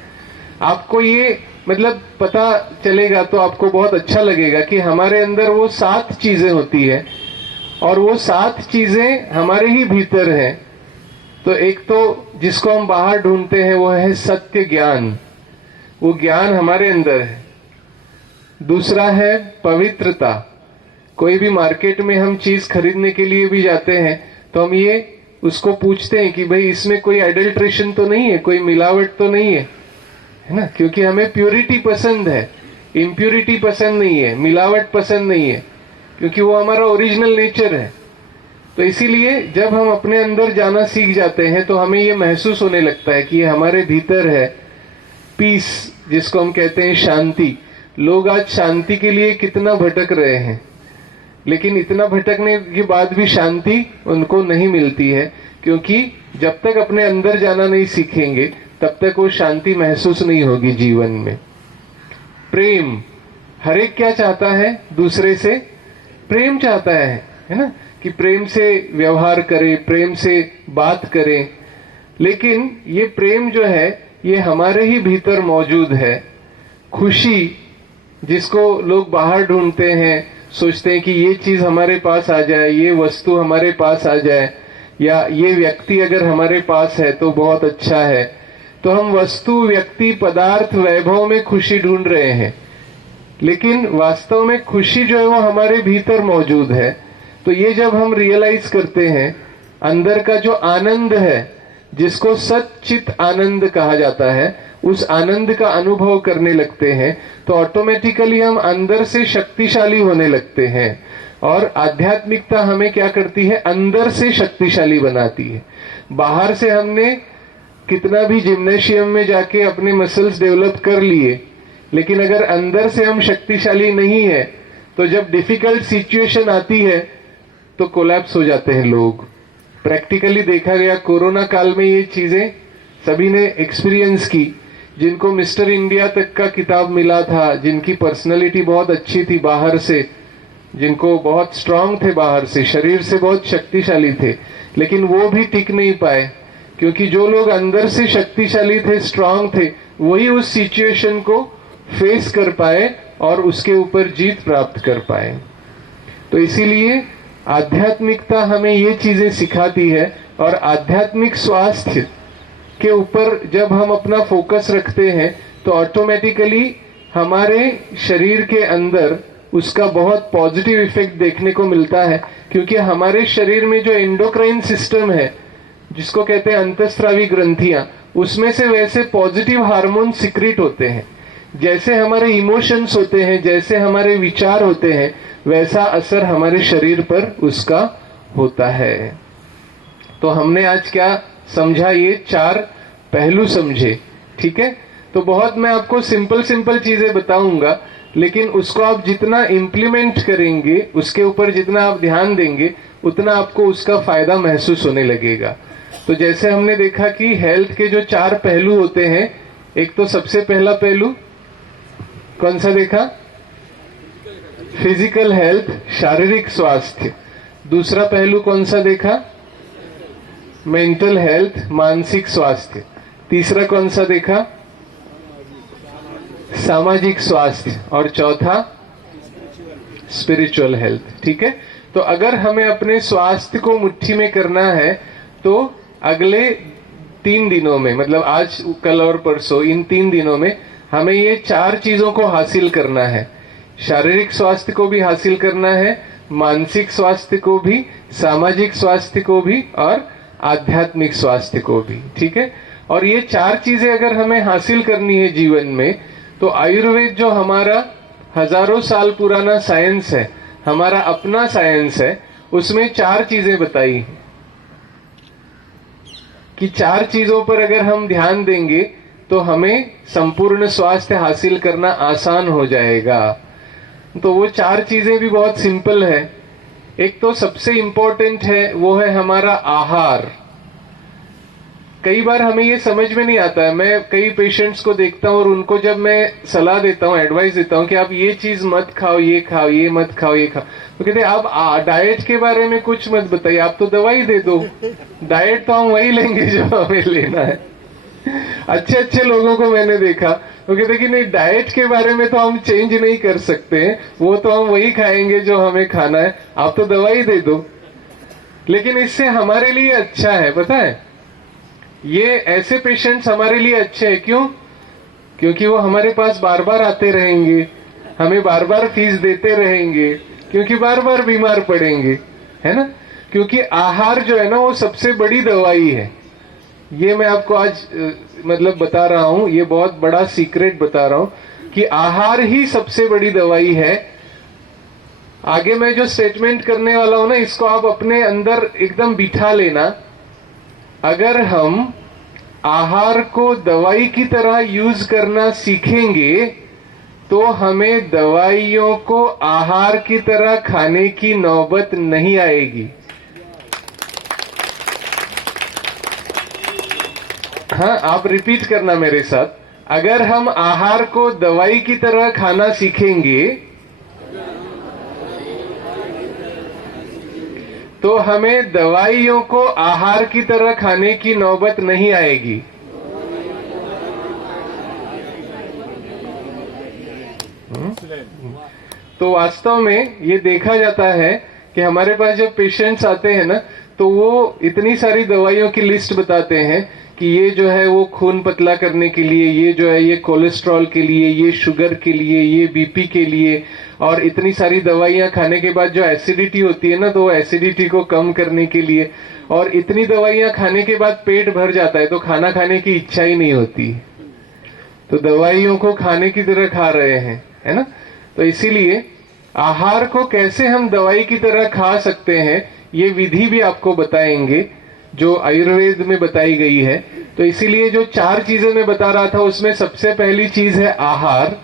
आपको ये मतलब पता चलेगा तो आपको बहुत अच्छा लगेगा कि हमारे अंदर वो 7 चीजें होती है और वो 7 चीजें हमारे ही भीतर है। तो एक तो जिसको हम बाहर ढूंढते हैं वो है सत्य ज्ञान, वो ज्ञान हमारे अंदर है। दूसरा है पवित्रता। कोई भी मार्केट में हम चीज खरीदने के लिए भी जाते हैं तो हम ये उसको पूछते हैं कि भाई इसमें कोई एडल्ट्रेशन तो नहीं है, कोई मिलावट तो नहीं है ना। क्योंकि हमें प्योरिटी पसंद है, इम्प्योरिटी पसंद नहीं है, मिलावट पसंद नहीं है, क्योंकि वो हमारा ओरिजिनल नेचर है। तो इसीलिए जब हम अपने अंदर जाना सीख जाते हैं तो हमें ये महसूस होने लगता है कि ये हमारे भीतर है। पीस, जिसको हम कहते हैं शांति। लोग आज शांति के लिए कितना भटक रहे हैं, लेकिन इतना भटकने के बाद भी शांति उनको नहीं मिलती है, क्योंकि जब तक अपने अंदर जाना नहीं सीखेंगे तब तक वो शांति महसूस नहीं होगी जीवन में। प्रेम, हर एक क्या चाहता है? दूसरे से प्रेम चाहता है ना, कि प्रेम से व्यवहार करे, प्रेम से बात करे। लेकिन ये प्रेम जो है ये हमारे ही भीतर मौजूद है। खुशी जिसको लोग बाहर ढूंढते हैं, सोचते हैं कि ये चीज हमारे पास आ जाए, ये वस्तु हमारे पास आ जाए, या ये व्यक्ति अगर हमारे पास है तो बहुत अच्छा है। तो हम वस्तु, व्यक्ति, पदार्थ, वैभव में खुशी ढूंढ रहे हैं, लेकिन वास्तव में खुशी जो है वो हमारे भीतर मौजूद है। तो ये जब हम रियलाइज करते हैं, अंदर का जो आनंद है जिसको सच्चित आनंद कहा जाता है, उस आनंद का अनुभव करने लगते हैं, तो ऑटोमेटिकली हम अंदर से शक्तिशाली होने लगते हैं। और आध्यात्मिकता हमें क्या करती है? अंदर से शक्तिशाली बनाती है। बाहर से हमने कितना भी जिम्नेशियम में जाके अपने मसल्स डेवलप कर लिए, लेकिन अगर अंदर से हम शक्तिशाली नहीं है तो जब डिफिकल्ट सिचुएशन आती है तो कोलैप्स हो जाते हैं लोग। प्रैक्टिकली देखा गया, कोरोना काल में ये चीजें सभी ने एक्सपीरियंस की। जिनको मिस्टर इंडिया तक का किताब मिला था, जिनकी पर्सनैलिटी बहुत अच्छी थी बाहर से, जिनको बहुत स्ट्रांग थे बाहर से, शरीर से बहुत शक्तिशाली थे, लेकिन वो भी टिक नहीं पाए, क्योंकि जो लोग अंदर से शक्तिशाली थे, स्ट्रांग थे, वही उस सिचुएशन को फेस कर पाए और उसके ऊपर जीत प्राप्त कर पाए। तो इसीलिए आध्यात्मिकता हमें ये चीजें सिखाती है। और आध्यात्मिक स्वास्थ्य के ऊपर जब हम अपना फोकस रखते हैं तो ऑटोमेटिकली हमारे शरीर के अंदर उसका बहुत पॉजिटिव इफेक्ट देखने को मिलता है। क्योंकि हमारे शरीर में जो एंडोक्राइन सिस्टम है, जिसको कहते हैं अंतःस्रावी ग्रंथियां, उसमें से वैसे पॉजिटिव हार्मोन सिक्रीट होते हैं। जैसे हमारे इमोशंस होते हैं, जैसे हमारे विचार होते हैं, वैसा असर हमारे शरीर पर उसका होता है। तो हमने आज क्या समझा? ये 4 पहलू समझे, ठीक है। तो बहुत मैं आपको सिंपल सिंपल चीजें बताऊंगा, लेकिन उसको आप जितना इम्प्लीमेंट करेंगे, उसके ऊपर जितना आप ध्यान देंगे, उतना आपको उसका फायदा महसूस होने लगेगा। तो जैसे हमने देखा कि हेल्थ के जो 4 पहलू होते हैं, एक तो सबसे पहला पहलू कौन सा देखा? फिजिकल हेल्थ, शारीरिक स्वास्थ्य। दूसरा पहलू कौन सा देखा? मेंटल हेल्थ, मानसिक स्वास्थ्य। तीसरा कौन सा देखा? सामाजिक स्वास्थ्य। और चौथा स्पिरिचुअल हेल्थ, ठीक है। तो अगर हमें अपने स्वास्थ्य को मुट्ठी में करना है तो अगले 3 दिनों में, मतलब आज, कल और परसों, इन 3 दिनों में हमें ये 4 चीजों को हासिल करना है। शारीरिक स्वास्थ्य को भी हासिल करना है, मानसिक स्वास्थ्य को भी, सामाजिक स्वास्थ्य को भी, और आध्यात्मिक स्वास्थ्य को भी, ठीक है। और ये 4 चीजें अगर हमें हासिल करनी है जीवन में, तो आयुर्वेद जो हमारा हजारों साल पुराना साइंस है, हमारा अपना साइंस है, उसमें 4 चीजें बताई कि 4 चीजों पर अगर हम ध्यान देंगे तो हमें संपूर्ण स्वास्थ्य हासिल करना आसान हो जाएगा। तो वो 4 चीजें भी बहुत सिंपल है। एक तो सबसे इंपॉर्टेंट है, वो है हमारा आहार। कई बार हमें ये समझ में नहीं आता है। मैं कई पेशेंट्स को देखता हूं और उनको जब मैं सलाह देता हूं, एडवाइस देता हूं कि आप ये चीज मत खाओ, ये खाओ, ये मत खाओ, ये खाओ, तो कहते हैं आप डाइट के बारे में कुछ मत बताइए, आप तो दवाई दे दो। डाइट तो हम वही लेंगे जो हमें लेना है। अच्छे अच्छे लोगों को मैंने देखा, वो कहते कि नहीं, डाइट के बारे में तो हम चेंज नहीं कर सकते हैं, वो तो हम वही खाएंगे जो हमें खाना है, आप तो दवाई दे दो। लेकिन इससे हमारे लिए अच्छा है, पता है, ये ऐसे पेशेंट्स हमारे लिए अच्छे हैं। क्यों? क्योंकि वो हमारे पास बार बार आते रहेंगे, हमें बार बार फीस देते रहेंगे, क्योंकि बार बार बीमार पड़ेंगे, है ना। क्योंकि आहार जो है ना, वो सबसे बड़ी दवाई है। ये मैं आपको आज मतलब बता रहा हूं, ये बहुत बड़ा सीक्रेट बता रहा हूं कि आहार ही सबसे बड़ी दवाई है। आगे मैं जो स्टेटमेंट करने वाला हूं ना, इसको आप अपने अंदर एकदम बिठा लेना। अगर हम आहार को दवाई की तरह यूज करना सीखेंगे तो हमें दवाइयों को आहार की तरह खाने की नौबत नहीं आएगी। हाँ, आप रिपीट करना मेरे साथ। अगर हम आहार को दवाई की तरह खाना सीखेंगे तो हमें दवाइयों को आहार की तरह खाने की नौबत नहीं आएगी। तो वास्तव में ये देखा जाता है कि हमारे पास जब पेशेंट्स आते हैं ना, तो वो इतनी सारी दवाइयों की लिस्ट बताते हैं कि ये जो है वो खून पतला करने के लिए, ये जो है ये कोलेस्ट्रॉल के लिए, ये शुगर के लिए, ये बीपी के लिए, और इतनी सारी दवाइयां खाने के बाद जो एसिडिटी होती है ना, तो वो एसिडिटी को कम करने के लिए, और इतनी दवाइयां खाने के बाद पेट भर जाता है तो खाना खाने की इच्छा ही नहीं होती। तो दवाइयों को खाने की तरह खा रहे हैं, है ना। तो इसीलिए आहार को कैसे हम दवाई की तरह खा सकते हैं, ये विधि भी आपको बताएंगे जो आयुर्वेद में बताई गई है। तो इसीलिए जो 4 चीजें मैं बता रहा था उसमें सबसे पहली चीज है आहार।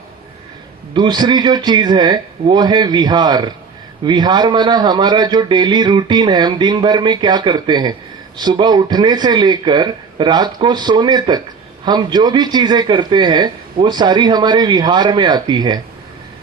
दूसरी जो चीज है वो है विहार। विहार माना हमारा जो डेली रूटीन है, हम दिन भर में क्या करते हैं, सुबह उठने से लेकर रात को सोने तक हम जो भी चीजें करते हैं वो सारी हमारे विहार में आती है।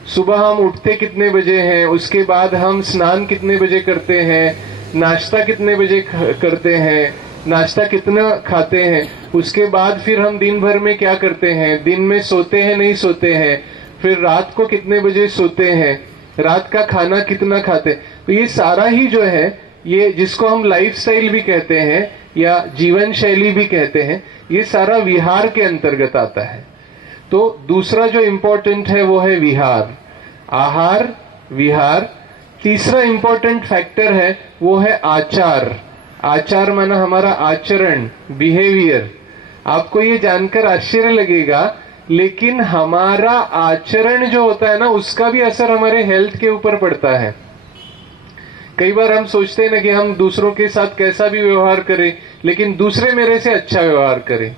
सुबह हम उठते कितने बजे हैं, उसके बाद हम स्नान कितने बजे करते हैं, नाश्ता कितने बजे करते हैं, नाश्ता कितना खाते हैं, उसके बाद फिर हम दिन भर में क्या करते हैं, दिन में सोते हैं नहीं सोते हैं, फिर रात को कितने बजे सोते हैं, रात का खाना कितना खाते हैं। तो ये सारा ही जो है, ये जिसको हम लाइफस्टाइल भी कहते हैं या जीवन शैली भी कहते हैं, ये सारा विहार के अंतर्गत आता है। तो दूसरा जो इंपॉर्टेंट है वो है विहार, आहार, विहार। तीसरा इंपॉर्टेंट फैक्टर है वो है आचार। आचार माना हमारा आचरण, बिहेवियर। आपको ये जानकर आश्चर्य लगेगा, लेकिन हमारा आचरण जो होता है ना, उसका भी असर हमारे हेल्थ के ऊपर पड़ता है। कई बार हम सोचते हैं ना कि हम दूसरों के साथ कैसा भी व्यवहार करें, लेकिन दूसरे मेरे से अच्छा व्यवहार करें,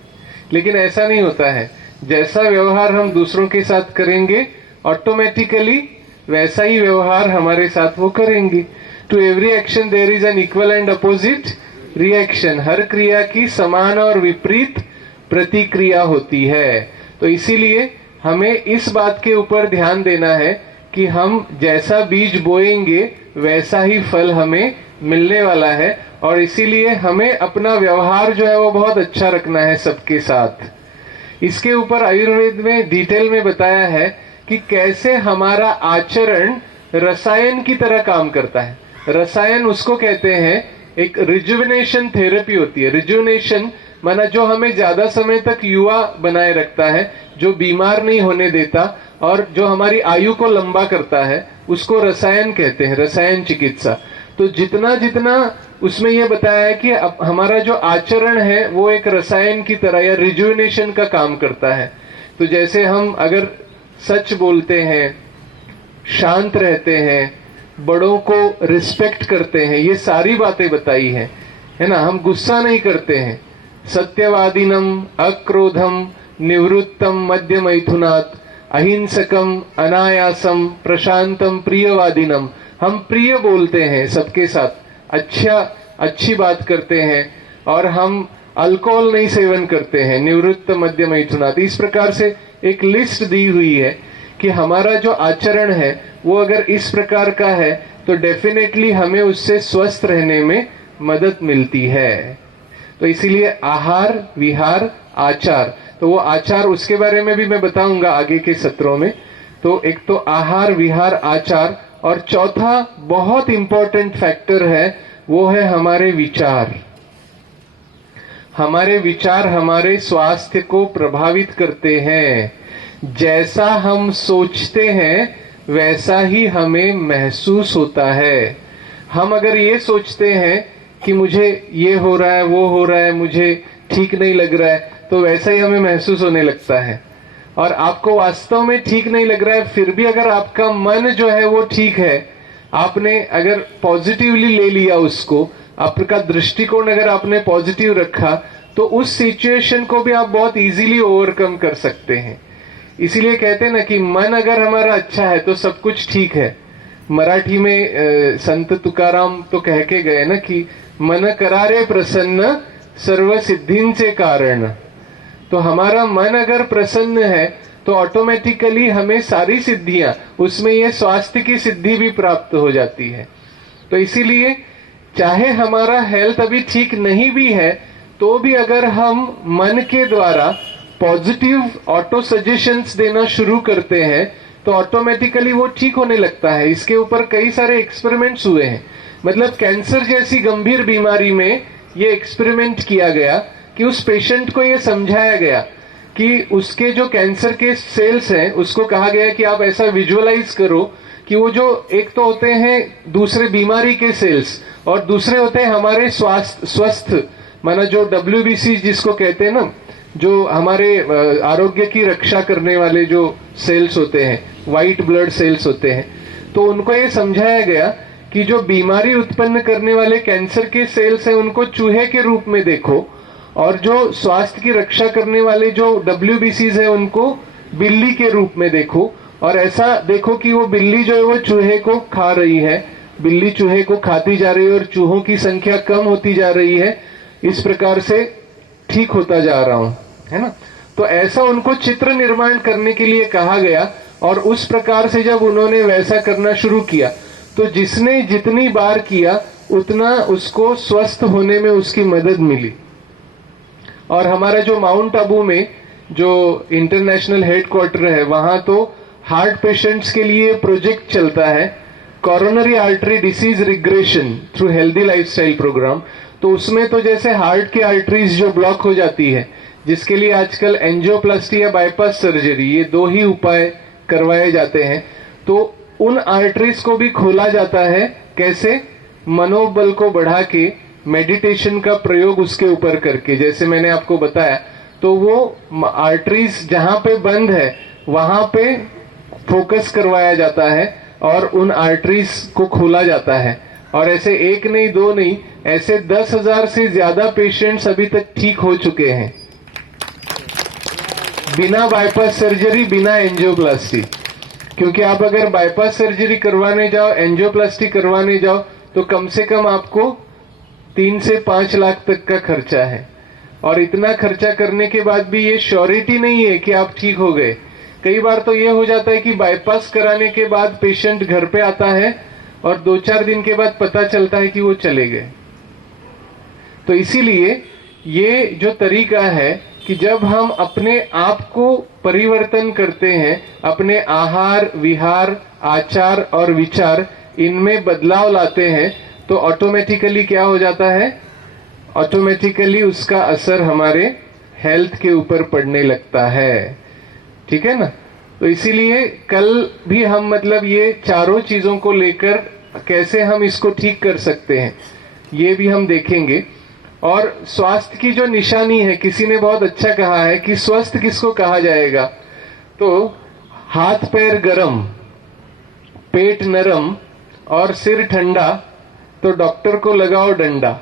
लेकिन ऐसा नहीं होता है। जैसा व्यवहार हम दूसरों के साथ करेंगे, ऑटोमेटिकली वैसा ही व्यवहार हमारे साथ वो करेंगे। To every action there is an equal and opposite reaction. हर क्रिया की समान और विपरीत प्रतिक्रिया होती है। तो इसीलिए हमें इस बात के ऊपर ध्यान देना है कि हम जैसा बीज बोएंगे वैसा ही फल हमें मिलने वाला है, और इसीलिए हमें अपना व्यवहार जो है वो बहुत अच्छा रखना है सबके साथ। इसके ऊपर आयुर्वेद में डिटेल में बताया है कि कैसे हमारा आचरण रसायन की तरह काम करता है। रसायन उसको कहते हैं, एक रिजुविनेशन थेरेपी होती है। रिजुविनेशन माना जो हमें ज्यादा समय तक युवा बनाए रखता है, जो बीमार नहीं होने देता और जो हमारी आयु को लंबा करता है, उसको रसायन कहते हैं, रसायन चिकित्सा। तो जितना जितना उसमें यह बताया है कि हमारा जो आचरण है वो एक रसायन की तरह या रिजुविनेशन का काम करता है। तो जैसे हम अगर सच बोलते हैं, शांत रहते हैं, बड़ों को रिस्पेक्ट करते हैं, ये सारी बातें बताई है ना। हम गुस्सा नहीं करते हैं, सत्यवादिनम अक्रोधम निवृत्तम मध्य मैथुनात् अहिंसकम अनायासम प्रशांतम प्रियवादिनम। हम प्रिय बोलते हैं सबके साथ, अच्छी बात करते हैं, और हम अल्कोहल नहीं सेवन करते हैं, निवृत्त मध्य मैथुनात्। इस प्रकार से एक लिस्ट दी हुई है कि हमारा जो आचरण है वो अगर इस प्रकार का है तो डेफिनेटली हमें उससे स्वस्थ रहने में मदद मिलती है। तो इसीलिए आहार, विहार, आचार। तो वो आचार उसके बारे में भी मैं बताऊंगा आगे के सत्रों में। तो एक तो आहार, विहार, आचार, और चौथा बहुत इंपॉर्टेंट फैक्टर है वो है हमारे विचार। हमारे विचार हमारे स्वास्थ्य को प्रभावित करते हैं। जैसा हम सोचते हैं वैसा ही हमें महसूस होता है। हम अगर ये सोचते हैं कि मुझे ये हो रहा है, वो हो रहा है, मुझे ठीक नहीं लग रहा है, तो वैसा ही हमें महसूस होने लगता है। और आपको वास्तव में ठीक नहीं लग रहा है, फिर भी अगर आपका मन जो है वो ठीक है, आपने अगर पॉजिटिवली ले लिया उसको, आपका दृष्टिकोण अगर आपने पॉजिटिव रखा, तो उस सिचुएशन को भी आप बहुत इजीली ओवरकम कर सकते हैं। इसीलिए कहते हैं ना कि मन अगर हमारा अच्छा है तो सब कुछ ठीक है। मराठी में संत तुकाराम तो कह के गए ना कि मन करारे प्रसन्न सर्व सिद्धींचे कारण। तो हमारा मन अगर प्रसन्न है तो ऑटोमेटिकली हमें सारी सिद्धियां, उसमें ये स्वास्थ्य की सिद्धि भी प्राप्त हो जाती है। तो इसीलिए चाहे हमारा हेल्थ अभी ठीक नहीं भी है तो भी अगर हम मन के द्वारा पॉजिटिव ऑटो सजेशंस देना शुरू करते हैं तो ऑटोमेटिकली वो ठीक होने लगता है। इसके ऊपर कई सारे एक्सपेरिमेंट्स हुए हैं। मतलब कैंसर जैसी गंभीर बीमारी में ये एक्सपेरिमेंट किया गया कि उस पेशेंट को ये समझाया गया कि उसके जो कैंसर के सेल्स हैं उसको कहा गया कि आप ऐसा विजुअलाइज करो कि वो जो एक तो होते हैं दूसरे बीमारी के सेल्स और दूसरे होते हैं हमारे स्वस्थ माना जो WBC जिसको कहते हैं ना, जो हमारे आरोग्य की रक्षा करने वाले जो सेल्स होते हैं, व्हाइट ब्लड सेल्स होते हैं। तो उनको ये समझाया गया कि जो बीमारी उत्पन्न करने वाले कैंसर के सेल्स हैं उनको चूहे के रूप में देखो और जो स्वास्थ्य की रक्षा करने वाले जो WBCs है उनको बिल्ली के रूप में देखो। और ऐसा देखो कि वो बिल्ली जो है वो चूहे को खा रही है, बिल्ली चूहे को खाती जा रही है और चूहों की संख्या कम होती जा रही है। इस प्रकार से ठीक होता जा रहा हूं, है ना। तो ऐसा उनको चित्र निर्माण करने के लिए कहा गया और उस प्रकार से जब उन्होंने वैसा करना शुरू किया तो जिसने जितनी बार किया उतना उसको स्वस्थ होने में उसकी मदद मिली। और हमारा जो माउंट आबू में जो इंटरनेशनल हेडक्वार्टर है वहां तो हार्ट पेशेंट्स के लिए प्रोजेक्ट चलता है, coronary artery disease regression through healthy lifestyle program. तो उसमें तो जैसे हार्ट की आर्टरीज जो ब्लॉक हो जाती है, जिसके लिए आजकल एंजियोप्लास्टी या बाईपास सर्जरी, ये दो ही उपाय करवाए जाते हैं। तो उन आर्टरीज को भी खोला जाता है। कैसे? मनोबल को बढ़ा के, मेडिटेशन का प्रयोग उसके ऊपर करके, जैसे मैंने आपको बताया। तो वो आर्टरीज जहां पे बंद है वहां पे फोकस करवाया जाता है और उन आर्टरीज को खोला जाता है। और ऐसे एक नहीं दो नहीं, ऐसे 10,000 से ज्यादा पेशेंट्स अभी तक ठीक हो चुके हैं बिना बाईपास सर्जरी, बिना एंजियोप्लास्टी। क्योंकि आप अगर बाईपास सर्जरी करवाने जाओ, एंजियोप्लास्टी करवाने जाओ तो कम से कम आपको 3 से 5 लाख तक का खर्चा है। और इतना खर्चा करने के बाद भी ये श्योरिटी नहीं है कि आप ठीक हो गए। कई बार तो ये हो जाता है कि बाईपास कराने के बाद पेशेंट घर पे आता है और 2-4 दिन के बाद पता चलता है कि वो चले गए। तो इसीलिए ये जो तरीका है कि जब हम अपने आप को परिवर्तन करते हैं, अपने आहार विहार आचार और विचार इनमें बदलाव लाते हैं तो ऑटोमेटिकली क्या हो जाता है, ऑटोमेटिकली उसका असर हमारे हेल्थ के ऊपर पड़ने लगता है। ठीक है ना। तो इसीलिए कल भी हम मतलब ये चारों चीजों को लेकर कैसे हम इसको ठीक कर सकते हैं ये भी हम देखेंगे। और स्वास्थ्य की जो निशानी है, किसी ने बहुत अच्छा कहा है कि स्वस्थ किसको कहा जाएगा, तो हाथ पैर गरम, पेट नरम और सिर ठंडा तो डॉक्टर को लगाओ डंडा।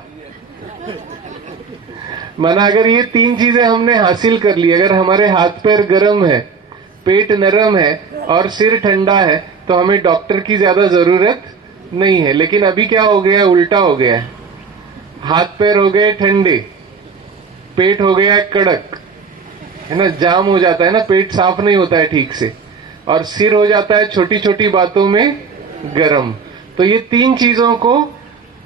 माना अगर ये 3 चीजें हमने हासिल कर ली, अगर हमारे हाथ पैर गरम है, पेट नरम है और सिर ठंडा है तो हमें डॉक्टर की ज्यादा जरूरत नहीं है। लेकिन अभी क्या हो गया, उल्टा हो गया है। हाथ पैर हो गए ठंडे, पेट हो गया कड़क, है ना, जाम हो जाता है ना, पेट साफ नहीं होता है ठीक से, और सिर हो जाता है छोटी छोटी बातों में गरम। तो ये 3 चीजों को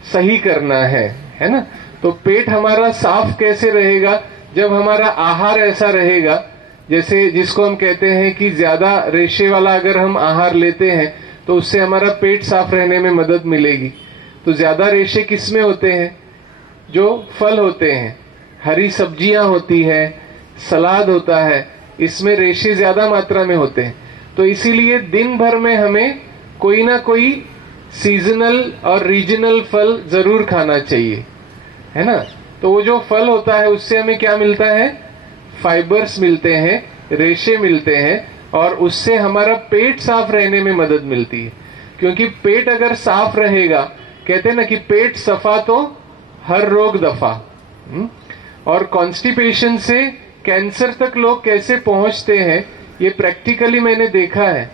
सही करना है ना। तो पेट हमारा साफ कैसे रहेगा, जब हमारा आहार ऐसा रहेगा, जैसे जिसको हम कहते हैं कि ज्यादा रेशे वाला अगर हम आहार लेते हैं तो उससे हमारा पेट साफ रहने में मदद मिलेगी। तो ज्यादा रेशे किसमें होते हैं, जो फल होते हैं, हरी सब्जियां होती है, सलाद होता है, इसमें रेशे ज्यादा मात्रा में होते हैं। तो इसीलिए दिन भर में हमें कोई ना कोई सीजनल और रीजनल फल जरूर खाना चाहिए, है ना। तो वो जो फल होता है उससे हमें क्या मिलता है, फाइबर्स मिलते हैं, रेशे मिलते हैं, और उससे हमारा पेट साफ रहने में मदद मिलती है। क्योंकि पेट अगर साफ रहेगा, कहते हैं ना कि पेट सफा तो हर रोग दफा। और कॉन्स्टिपेशन से कैंसर तक लोग कैसे पहुंचते हैं ये प्रैक्टिकली मैंने देखा है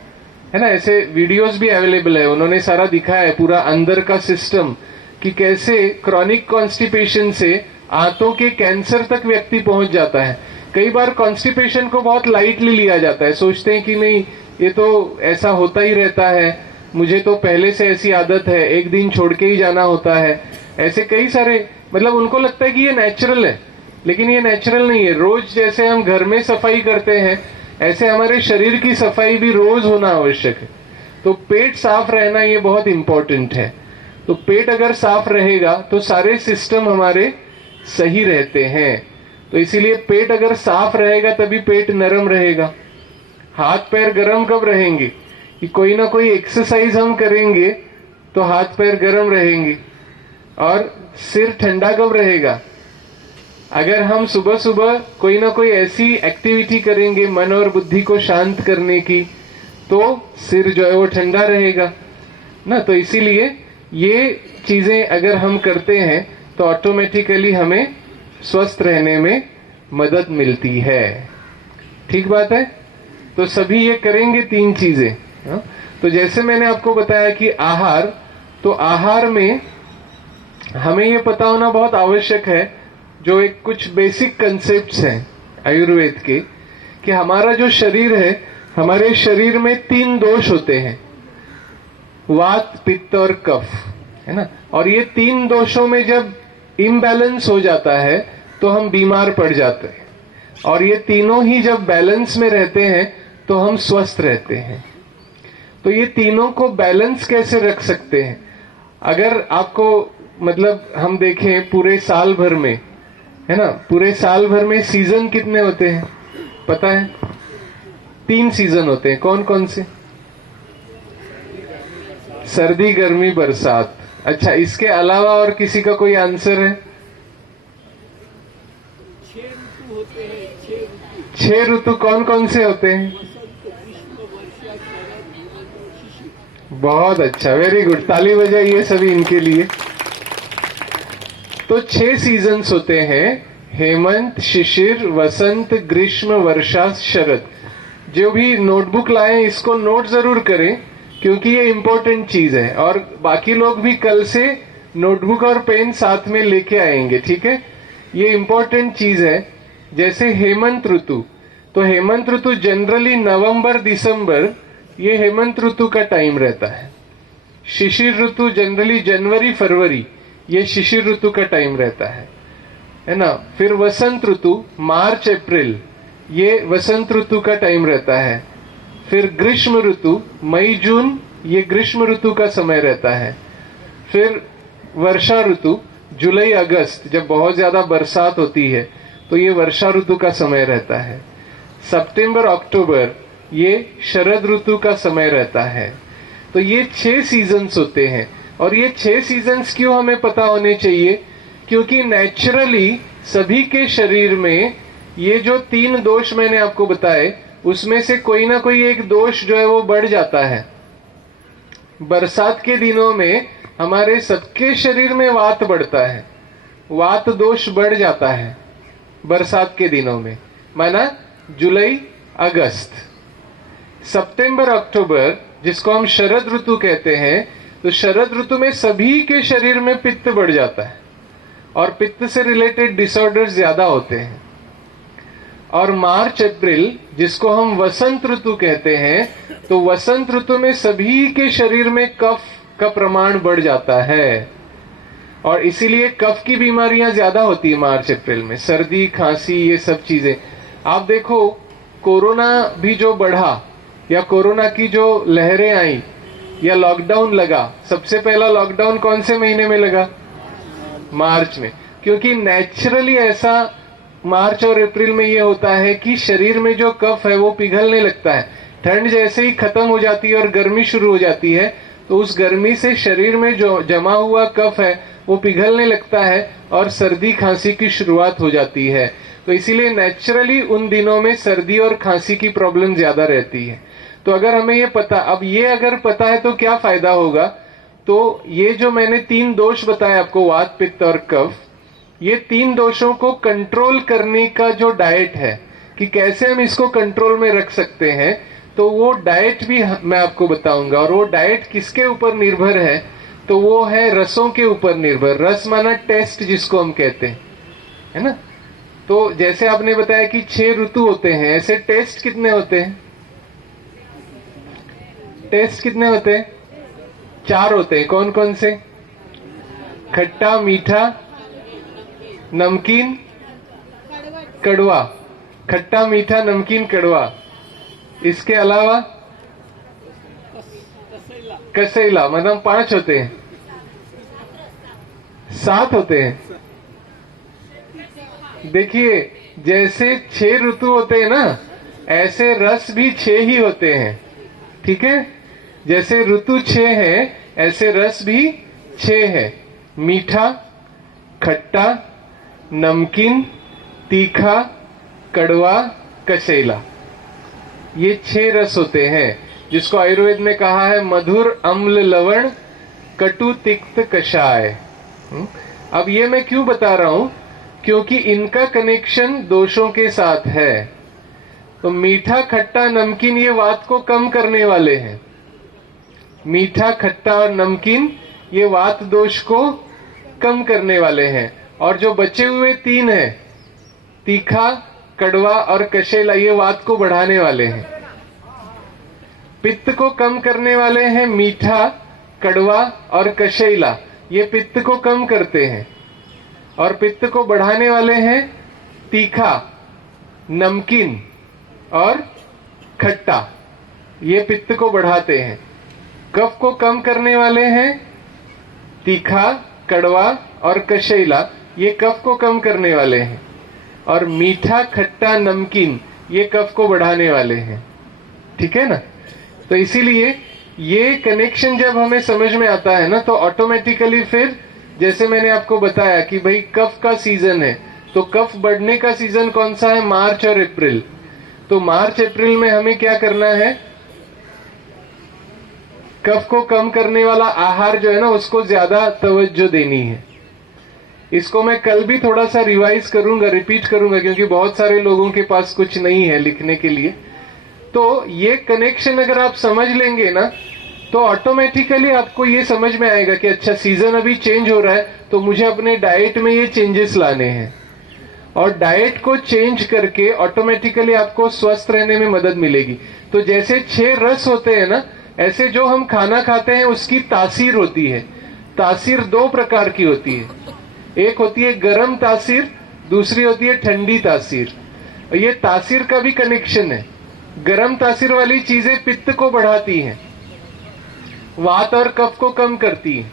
ना। ऐसे वीडियोस भी अवेलेबल है, उन्होंने सारा दिखाया है पूरा अंदर का सिस्टम कि कैसे क्रॉनिक कॉन्स्टिपेशन से आंतों के कैंसर तक व्यक्ति पहुंच जाता है। कई बार कॉन्स्टिपेशन को बहुत लाइटली लिया जाता है, सोचते हैं कि नहीं ये तो ऐसा होता ही रहता है, मुझे तो पहले से ऐसी आदत है, एक दिन छोड़ के ही जाना होता है। ऐसे कई सारे, मतलब उनको लगता है कि ये नेचुरल है, लेकिन ये नेचुरल नहीं है। रोज जैसे हम घर में सफाई करते हैं, ऐसे हमारे शरीर की सफाई भी रोज होना आवश्यक है। तो पेट साफ रहना ये बहुत इंपॉर्टेंट है। तो पेट अगर साफ रहेगा तो सारे सिस्टम हमारे सही रहते हैं। तो इसीलिए पेट अगर साफ रहेगा तभी पेट नरम रहेगा। हाथ पैर गर्म कब रहेंगे? कि कोई ना कोई एक्सरसाइज हम करेंगे तो हाथ पैर गर्म रहेंगे। और सिर ठंडा कब रहेगा? अगर हम सुबह सुबह कोई ना कोई ऐसी एक्टिविटी करेंगे मन और बुद्धि को शांत करने की, तो सिर जो है वो ठंडा रहेगा ना। तो इसीलिए ये चीजें अगर हम करते हैं तो ऑटोमेटिकली हमें स्वस्थ रहने में मदद मिलती है। ठीक बात है। तो सभी ये करेंगे 3 चीजें। तो जैसे मैंने आपको बताया कि आहार, तो आहार में हमें ये पता होना बहुत आवश्यक है, जो एक कुछ बेसिक कंसेप्ट्स हैं आयुर्वेद के, कि हमारा जो शरीर है, हमारे शरीर में 3 दोष होते हैं, वात पित्त और कफ, है ना। और ये 3 दोषों में जब इम्बैलेंस हो जाता है तो हम बीमार पड़ जाते हैं, और ये तीनों ही जब बैलेंस में रहते हैं तो हम स्वस्थ रहते हैं। तो ये तीनों को बैलेंस कैसे रख सकते हैं? अगर आपको, मतलब हम देखें पूरे साल भर में, है ना, पूरे साल भर में सीजन कितने होते हैं पता है? 3 सीजन होते हैं। कौन कौन से? सर्दी, गर्मी, बरसात। अच्छा, इसके अलावा और किसी का कोई आंसर है? 6 ऋतु कौन कौन से होते हैं? बहुत अच्छा, वेरी गुड, ताली बजाइए सभी इनके लिए। तो 6 सीजन्स होते हैं, हेमंत, शिशिर, वसंत, ग्रीष्म, वर्षा, शरद। जो भी नोटबुक लाए इसको नोट जरूर करें, क्योंकि ये इंपॉर्टेंट चीज है। और बाकी लोग भी कल से नोटबुक और पेन साथ में लेके आएंगे, ठीक है? ये इंपॉर्टेंट चीज है। जैसे हेमंत ऋतु, तो हेमंत ऋतु जनरली नवंबर दिसंबर, ये हेमंत ऋतु का टाइम रहता है। शिशिर ऋतु जनरली जनवरी फरवरी, ये शिशिर ऋतु का टाइम रहता है ना। फिर वसंत ऋतु मार्च अप्रैल, ये वसंत ऋतु का टाइम रहता है। फिर ग्रीष्म ऋतु मई जून, ये ग्रीष्म ऋतु का समय रहता है। फिर वर्षा ऋतु जुलाई अगस्त, जब बहुत ज्यादा बरसात होती है तो ये वर्षा ऋतु का समय रहता है। सितंबर अक्टूबर, ये शरद ऋतु का समय रहता है। तो ये 6 सीजन्स होते हैं। और ये 6 सीजन्स क्यों हमें पता होने चाहिए? क्योंकि नेचुरली सभी के शरीर में ये जो 3 दोष मैंने आपको बताए, उसमें से कोई ना कोई एक दोष जो है वो बढ़ जाता है। बरसात के दिनों में हमारे सबके शरीर में वात बढ़ता है, वात दोष बढ़ जाता है बरसात के दिनों में, माना जुलाई अगस्त। सितंबर अक्टूबर, जिसको हम शरद ऋतु कहते हैं, तो शरद ऋतु में सभी के शरीर में पित्त बढ़ जाता है और पित्त से रिलेटेड डिसऑर्डर्स ज्यादा होते हैं। और मार्च अप्रैल, जिसको हम वसंत ऋतु कहते हैं, तो वसंत ऋतु में सभी के शरीर में कफ का प्रमाण बढ़ जाता है और इसीलिए कफ की बीमारियां ज्यादा होती है मार्च अप्रैल में, सर्दी, खांसी, ये सब चीजें। आप देखो कोरोना भी जो बढ़ा, या कोरोना की जो लहरें आई, या लॉकडाउन लगा, सबसे पहला लॉकडाउन कौन से महीने में लगा? मार्च में। क्योंकि नेचुरली ऐसा मार्च और अप्रैल में ये होता है कि शरीर में जो कफ है वो पिघलने लगता है। ठंड जैसे ही खत्म हो जाती है और गर्मी शुरू हो जाती है, तो उस गर्मी से शरीर में जो जमा हुआ कफ है वो पिघलने लगता है और सर्दी खांसी की शुरुआत हो जाती है। तो इसीलिए नेचुरली उन दिनों में सर्दी और खांसी की प्रॉब्लम ज्यादा रहती है। तो अगर हमें ये पता, अब ये अगर पता है तो क्या फायदा होगा? तो ये जो मैंने 3 दोष बताए आपको, वात पित्त और कफ, ये 3 दोषों को कंट्रोल करने का जो डाइट है कि कैसे हम इसको कंट्रोल में रख सकते हैं, तो वो डाइट भी मैं आपको बताऊंगा। और वो डाइट किसके ऊपर निर्भर है? तो वो है रसों के ऊपर निर्भर। रस माना टेस्ट जिसको हम कहते हैं, है ना। तो जैसे आपने बताया कि 6 ऋतु होते हैं, ऐसे टेस्ट कितने होते हैं? टेस्ट कितने होते हैं? 4 होते हैं। कौन कौन से? खट्टा, मीठा, नमकीन, कड़वा। खट्टा, मीठा, नमकीन, कड़वा। इसके अलावा कसैला, मतलब 5 होते हैं। 7 होते हैं। देखिए, जैसे 6 ऋतु होते हैं ना, ऐसे रस भी 6 ही होते हैं। ठीक है? जैसे ऋतु 6 है, ऐसे रस भी 6 है। मीठा, खट्टा, नमकीन, तीखा, कड़वा, कसैला, ये 6 रस होते हैं, जिसको आयुर्वेद में कहा है मधुर, अम्ल, लवण, कटु, तिक्त, कषाय। अब ये मैं क्यों बता रहा हूं? क्योंकि इनका कनेक्शन दोषों के साथ है। तो मीठा, खट्टा, नमकीन ये वात को कम करने वाले हैं। मीठा, खट्टा और नमकीन ये वात दोष को कम करने वाले हैं। और जो बचे हुए 3 हैं, तीखा, कड़वा और कषैला, ये वात को बढ़ाने वाले हैं। पित्त को कम करने वाले हैं मीठा, कड़वा और कषैला, ये पित्त को कम करते हैं। और पित्त को बढ़ाने वाले हैं तीखा, नमकीन और खट्टा, ये पित्त को बढ़ाते हैं। कफ को कम करने वाले हैं तीखा, कड़वा और कषैला, ये कफ को कम करने वाले हैं। और मीठा, खट्टा, नमकीन ये कफ को बढ़ाने वाले हैं। ठीक है ना? तो इसीलिए ये कनेक्शन जब हमें समझ में आता है ना, तो ऑटोमेटिकली फिर जैसे मैंने आपको बताया कि भाई कफ का सीजन है, तो कफ बढ़ने का सीजन कौन सा है? मार्च और अप्रैल। तो मार्च अप्रैल में हमें क्या करना है? कफ को कम करने वाला आहार जो है ना, उसको ज्यादा तवज्जो देनी है। इसको मैं कल भी थोड़ा सा रिवाइज करूंगा, रिपीट करूंगा, क्योंकि बहुत सारे लोगों के पास कुछ नहीं है लिखने के लिए। तो ये कनेक्शन अगर आप समझ लेंगे ना, तो ऑटोमेटिकली आपको ये समझ में आएगा कि अच्छा सीजन अभी चेंज हो रहा है, तो मुझे अपने डाइट में ये चेंजेस लाने हैं। और डाइट को चेंज करके ऑटोमेटिकली आपको स्वस्थ रहने में मदद मिलेगी। तो जैसे 6 रस होते हैं ना, ऐसे जो हम खाना खाते हैं उसकी तासीर होती है। तासीर 2 प्रकार की होती है। एक होती है गर्म तासीर, दूसरी होती है ठंडी तासीर। ये तासीर का भी कनेक्शन है। गर्म तासीर वाली चीजें पित्त को बढ़ाती हैं, वात और कफ को कम करती हैं।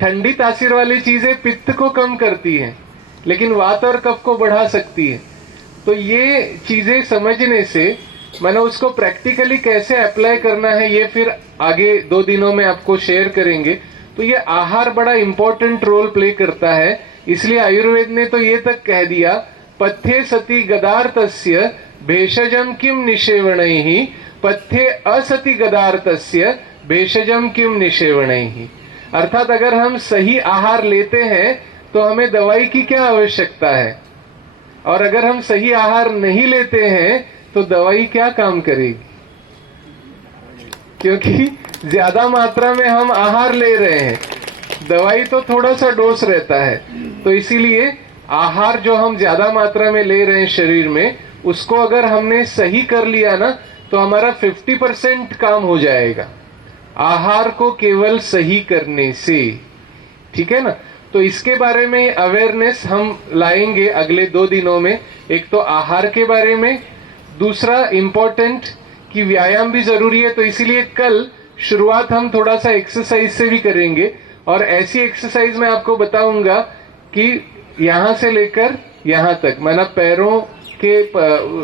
ठंडी तासीर वाली चीजें पित्त को कम करती हैं, लेकिन वात और कफ को बढ़ा सकती है। तो ये चीजें समझने से मैंने उसको प्रैक्टिकली कैसे अप्लाई करना है, ये फिर आगे 2 दिनों में आपको शेयर करेंगे। तो ये आहार बड़ा इंपॉर्टेंट रोल प्ले करता है। इसलिए आयुर्वेद ने तो ये तक कह दिया, पथ्ये सति गदार्थस्य भेषजम किम निषेवणैहि, पथ्ये असति गदार्थस्य भेषजम किम निषेवणैहि। अर्थात अगर हम सही आहार लेते हैं तो हमें दवाई की क्या आवश्यकता है, और अगर हम सही आहार नहीं लेते हैं तो दवाई क्या काम करेगी? क्योंकि ज्यादा मात्रा में हम आहार ले रहे हैं, दवाई तो थोड़ा सा डोज रहता है। तो इसीलिए आहार जो हम ज्यादा मात्रा में ले रहे हैं शरीर में, उसको अगर हमने सही कर लिया ना, तो हमारा 50% काम हो जाएगा आहार को केवल सही करने से। ठीक है ना? तो इसके बारे में अवेयरनेस हम लाएंगे अगले 2 दिनों में। एक तो आहार के बारे में, दूसरा इंपॉर्टेंट कि व्यायाम भी जरूरी है। तो इसीलिए कल शुरुआत हम थोड़ा सा एक्सरसाइज से भी करेंगे, और ऐसी एक्सरसाइज मैं आपको बताऊंगा कि यहां से लेकर यहां तक, माना पैरों के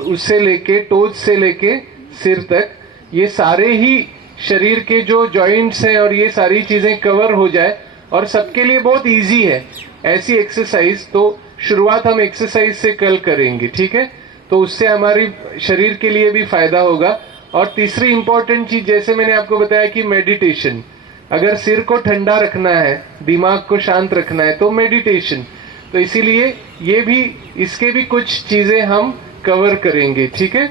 उससे लेके टोज से लेके सिर तक, ये सारे ही शरीर के जो जॉइंट्स हैं और ये सारी चीजें कवर हो जाए, और सबके लिए बहुत इजी है ऐसी एक्सरसाइज। तो शुरुआत हम एक्सरसाइज से कल करेंगे। ठीक है? तो उससे हमारी शरीर के लिए भी फायदा होगा। और तीसरी इंपॉर्टेंट चीज, जैसे मैंने आपको बताया कि मेडिटेशन, अगर सिर को ठंडा रखना है, दिमाग को शांत रखना है, तो मेडिटेशन। तो इसीलिए ये भी, इसके भी कुछ चीजें हम कवर करेंगे। ठीक है?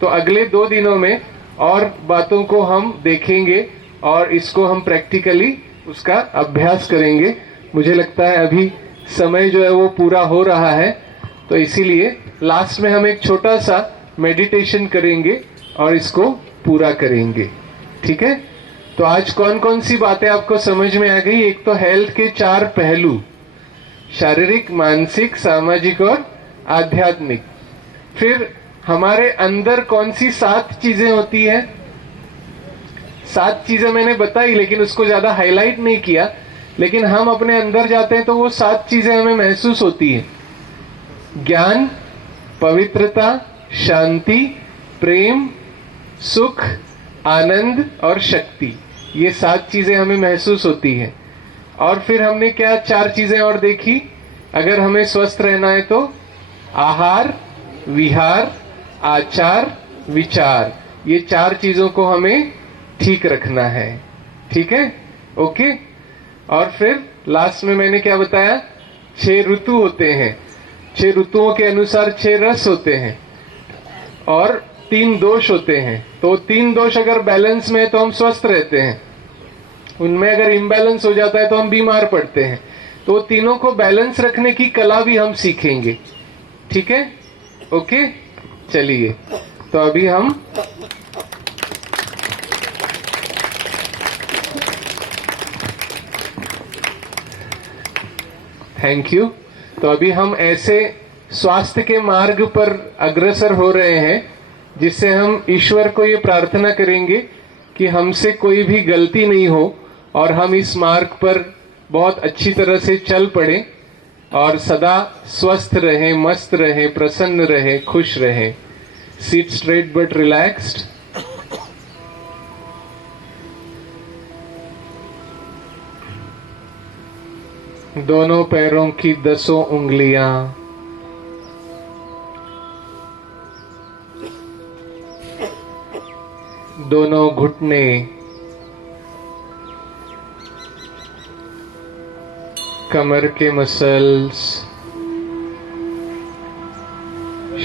तो अगले 2 दिनों में और बातों को हम देखेंगे और इसको हम प्रैक्टिकली उसका अभ्यास करेंगे। मुझे लगता है अभी समय जो है वो पूरा हो रहा है, तो इसीलिए लास्ट में हम एक छोटा सा मेडिटेशन करेंगे और इसको पूरा करेंगे। ठीक है, तो आज कौन कौन सी बातें आपको समझ में आ गई? एक तो हेल्थ के 4 पहलू, शारीरिक, मानसिक, सामाजिक और आध्यात्मिक। फिर हमारे अंदर कौन सी 7 चीजें होती है? 7 चीजें मैंने बताई, लेकिन उसको ज्यादा हाईलाइट नहीं किया। लेकिन हम अपने अंदर जाते हैं तो वो 7 चीजें हमें महसूस होती है। ज्ञान, पवित्रता, शांति, प्रेम, सुख, आनंद और शक्ति। ये 7 चीजें हमें महसूस होती है। और फिर हमने क्या 4 चीजें और देखी? अगर हमें स्वस्थ रहना है तो आहार, विहार, आचार, विचार, ये 4 चीजों को हमें ठीक रखना है। ठीक है, ओके। और फिर लास्ट में मैंने क्या बताया? 6 ऋतु होते हैं, 6 ऋतुओं के अनुसार 6 रस होते हैं और 3 दोष होते हैं। तो 3 दोष अगर बैलेंस में है तो हम स्वस्थ रहते हैं, उनमें अगर इम्बैलेंस हो जाता है तो हम बीमार पड़ते हैं। तो तीनों को बैलेंस रखने की कला भी हम सीखेंगे। ठीक है, ओके। चलिए, तो अभी हम थैंक यू। तो अभी हम ऐसे स्वास्थ्य के मार्ग पर अग्रसर हो रहे हैं जिससे हम ईश्वर को ये प्रार्थना करेंगे कि हमसे कोई भी गलती नहीं हो और हम इस मार्ग पर बहुत अच्छी तरह से चल पड़े और सदा स्वस्थ रहें, मस्त रहें, प्रसन्न रहें, खुश रहें। Seat straight but relaxed. दोनों पैरों की 10 उंगलियां दोनों घुटने कमर के मसल्स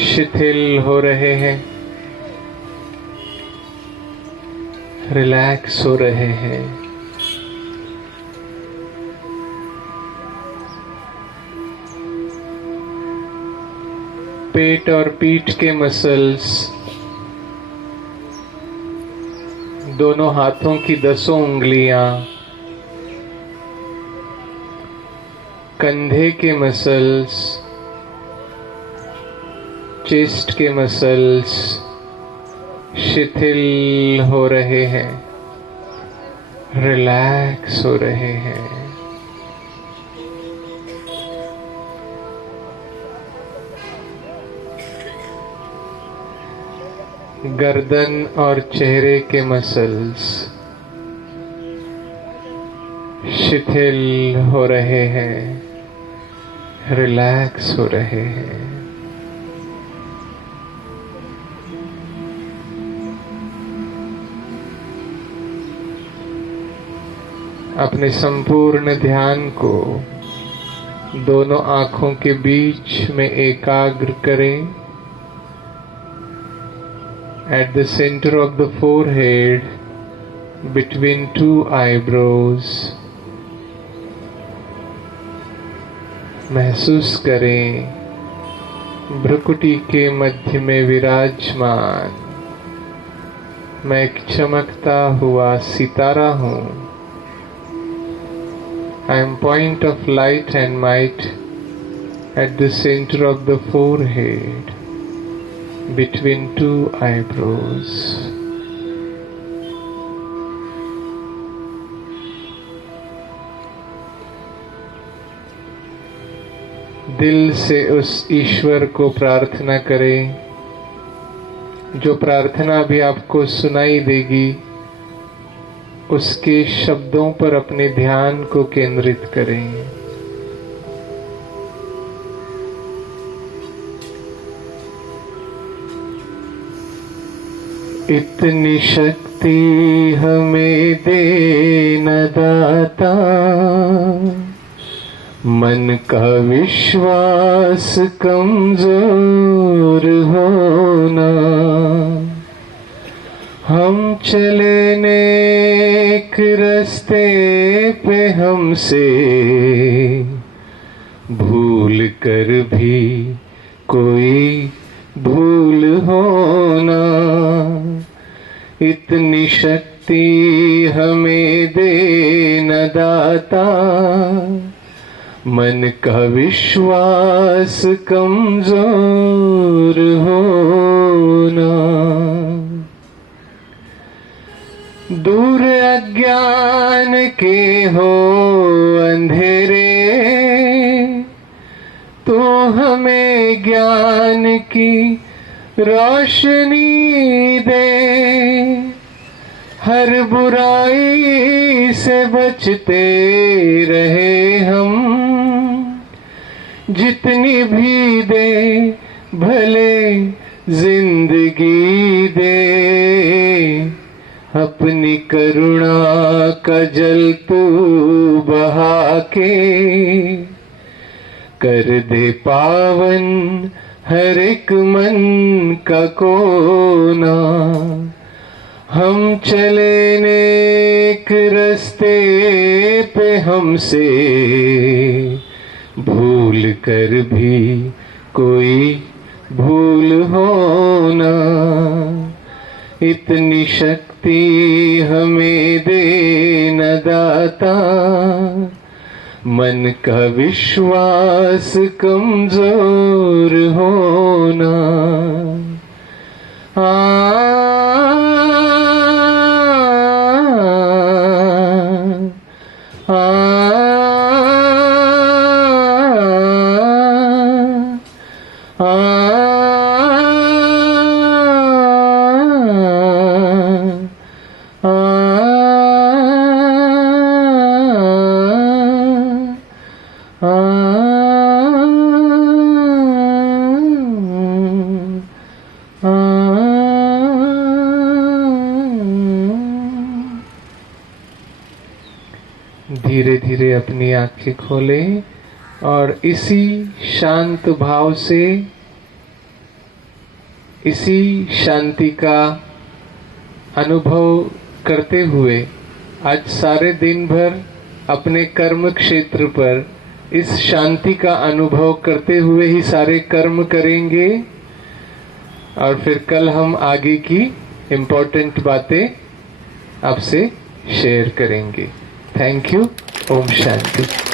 शिथिल हो रहे हैं, रिलैक्स हो रहे हैं। पेट और पीठ के मसल्स दोनों हाथों की 10 उंगलियां, कंधे के मसल्स, चेस्ट के मसल्स शिथिल हो रहे हैं, रिलैक्स हो रहे हैं। गर्दन और चेहरे के मसल्स शिथिल हो रहे हैं, रिलैक्स हो रहे हैं। अपने संपूर्ण ध्यान को दोनों आंखों के बीच में एकाग्र करें। At the center of the forehead, between 2 eyebrows, महसूस करें भ्रुकुटी के मध्य में विराजमान मैं एक चमकता हुआ सितारा हूँ। I am point of light and might at the center of the forehead, between 2 eyebrows. दिल से उस ईश्वर को प्रार्थना करें जो प्रार्थना भी आपको सुनाई देगी, उसके शब्दों पर अपने ध्यान को केंद्रित करें। इतनी शक्ति हमें दे न दाता, मन का विश्वास कमजोर होना, हम चले नेक रास्ते पे हमसे भूल कर भी कोई भूल होना। इतनी शक्ति हमें दे न दाता, मन का विश्वास कमजोर होना। दूर अज्ञान के हो अंधेरे, तो हमें ज्ञान की रोशनी दे। हर बुराई से बचते रहे हम, जितनी भी दे भले जिंदगी दे। अपनी करुणा का जल तू बहा के, कर दे पावन हर एक मन का कोना। हम चले नेक रास्ते पे, हमसे भूल कर भी कोई भूल होना। इतनी शक्ति हमें दे न दाता, मन का विश्वास कमजोर होना। धीरे धीरे अपनी आंखें खोलें और इसी शांत भाव से, इसी शांति का अनुभव करते हुए आज सारे दिन भर अपने कर्म क्षेत्र पर इस शांति का अनुभव करते हुए ही सारे कर्म करेंगे। और फिर कल हम आगे की इम्पोर्टेंट बातें आपसे शेयर करेंगे। Thank you. ओम शांति।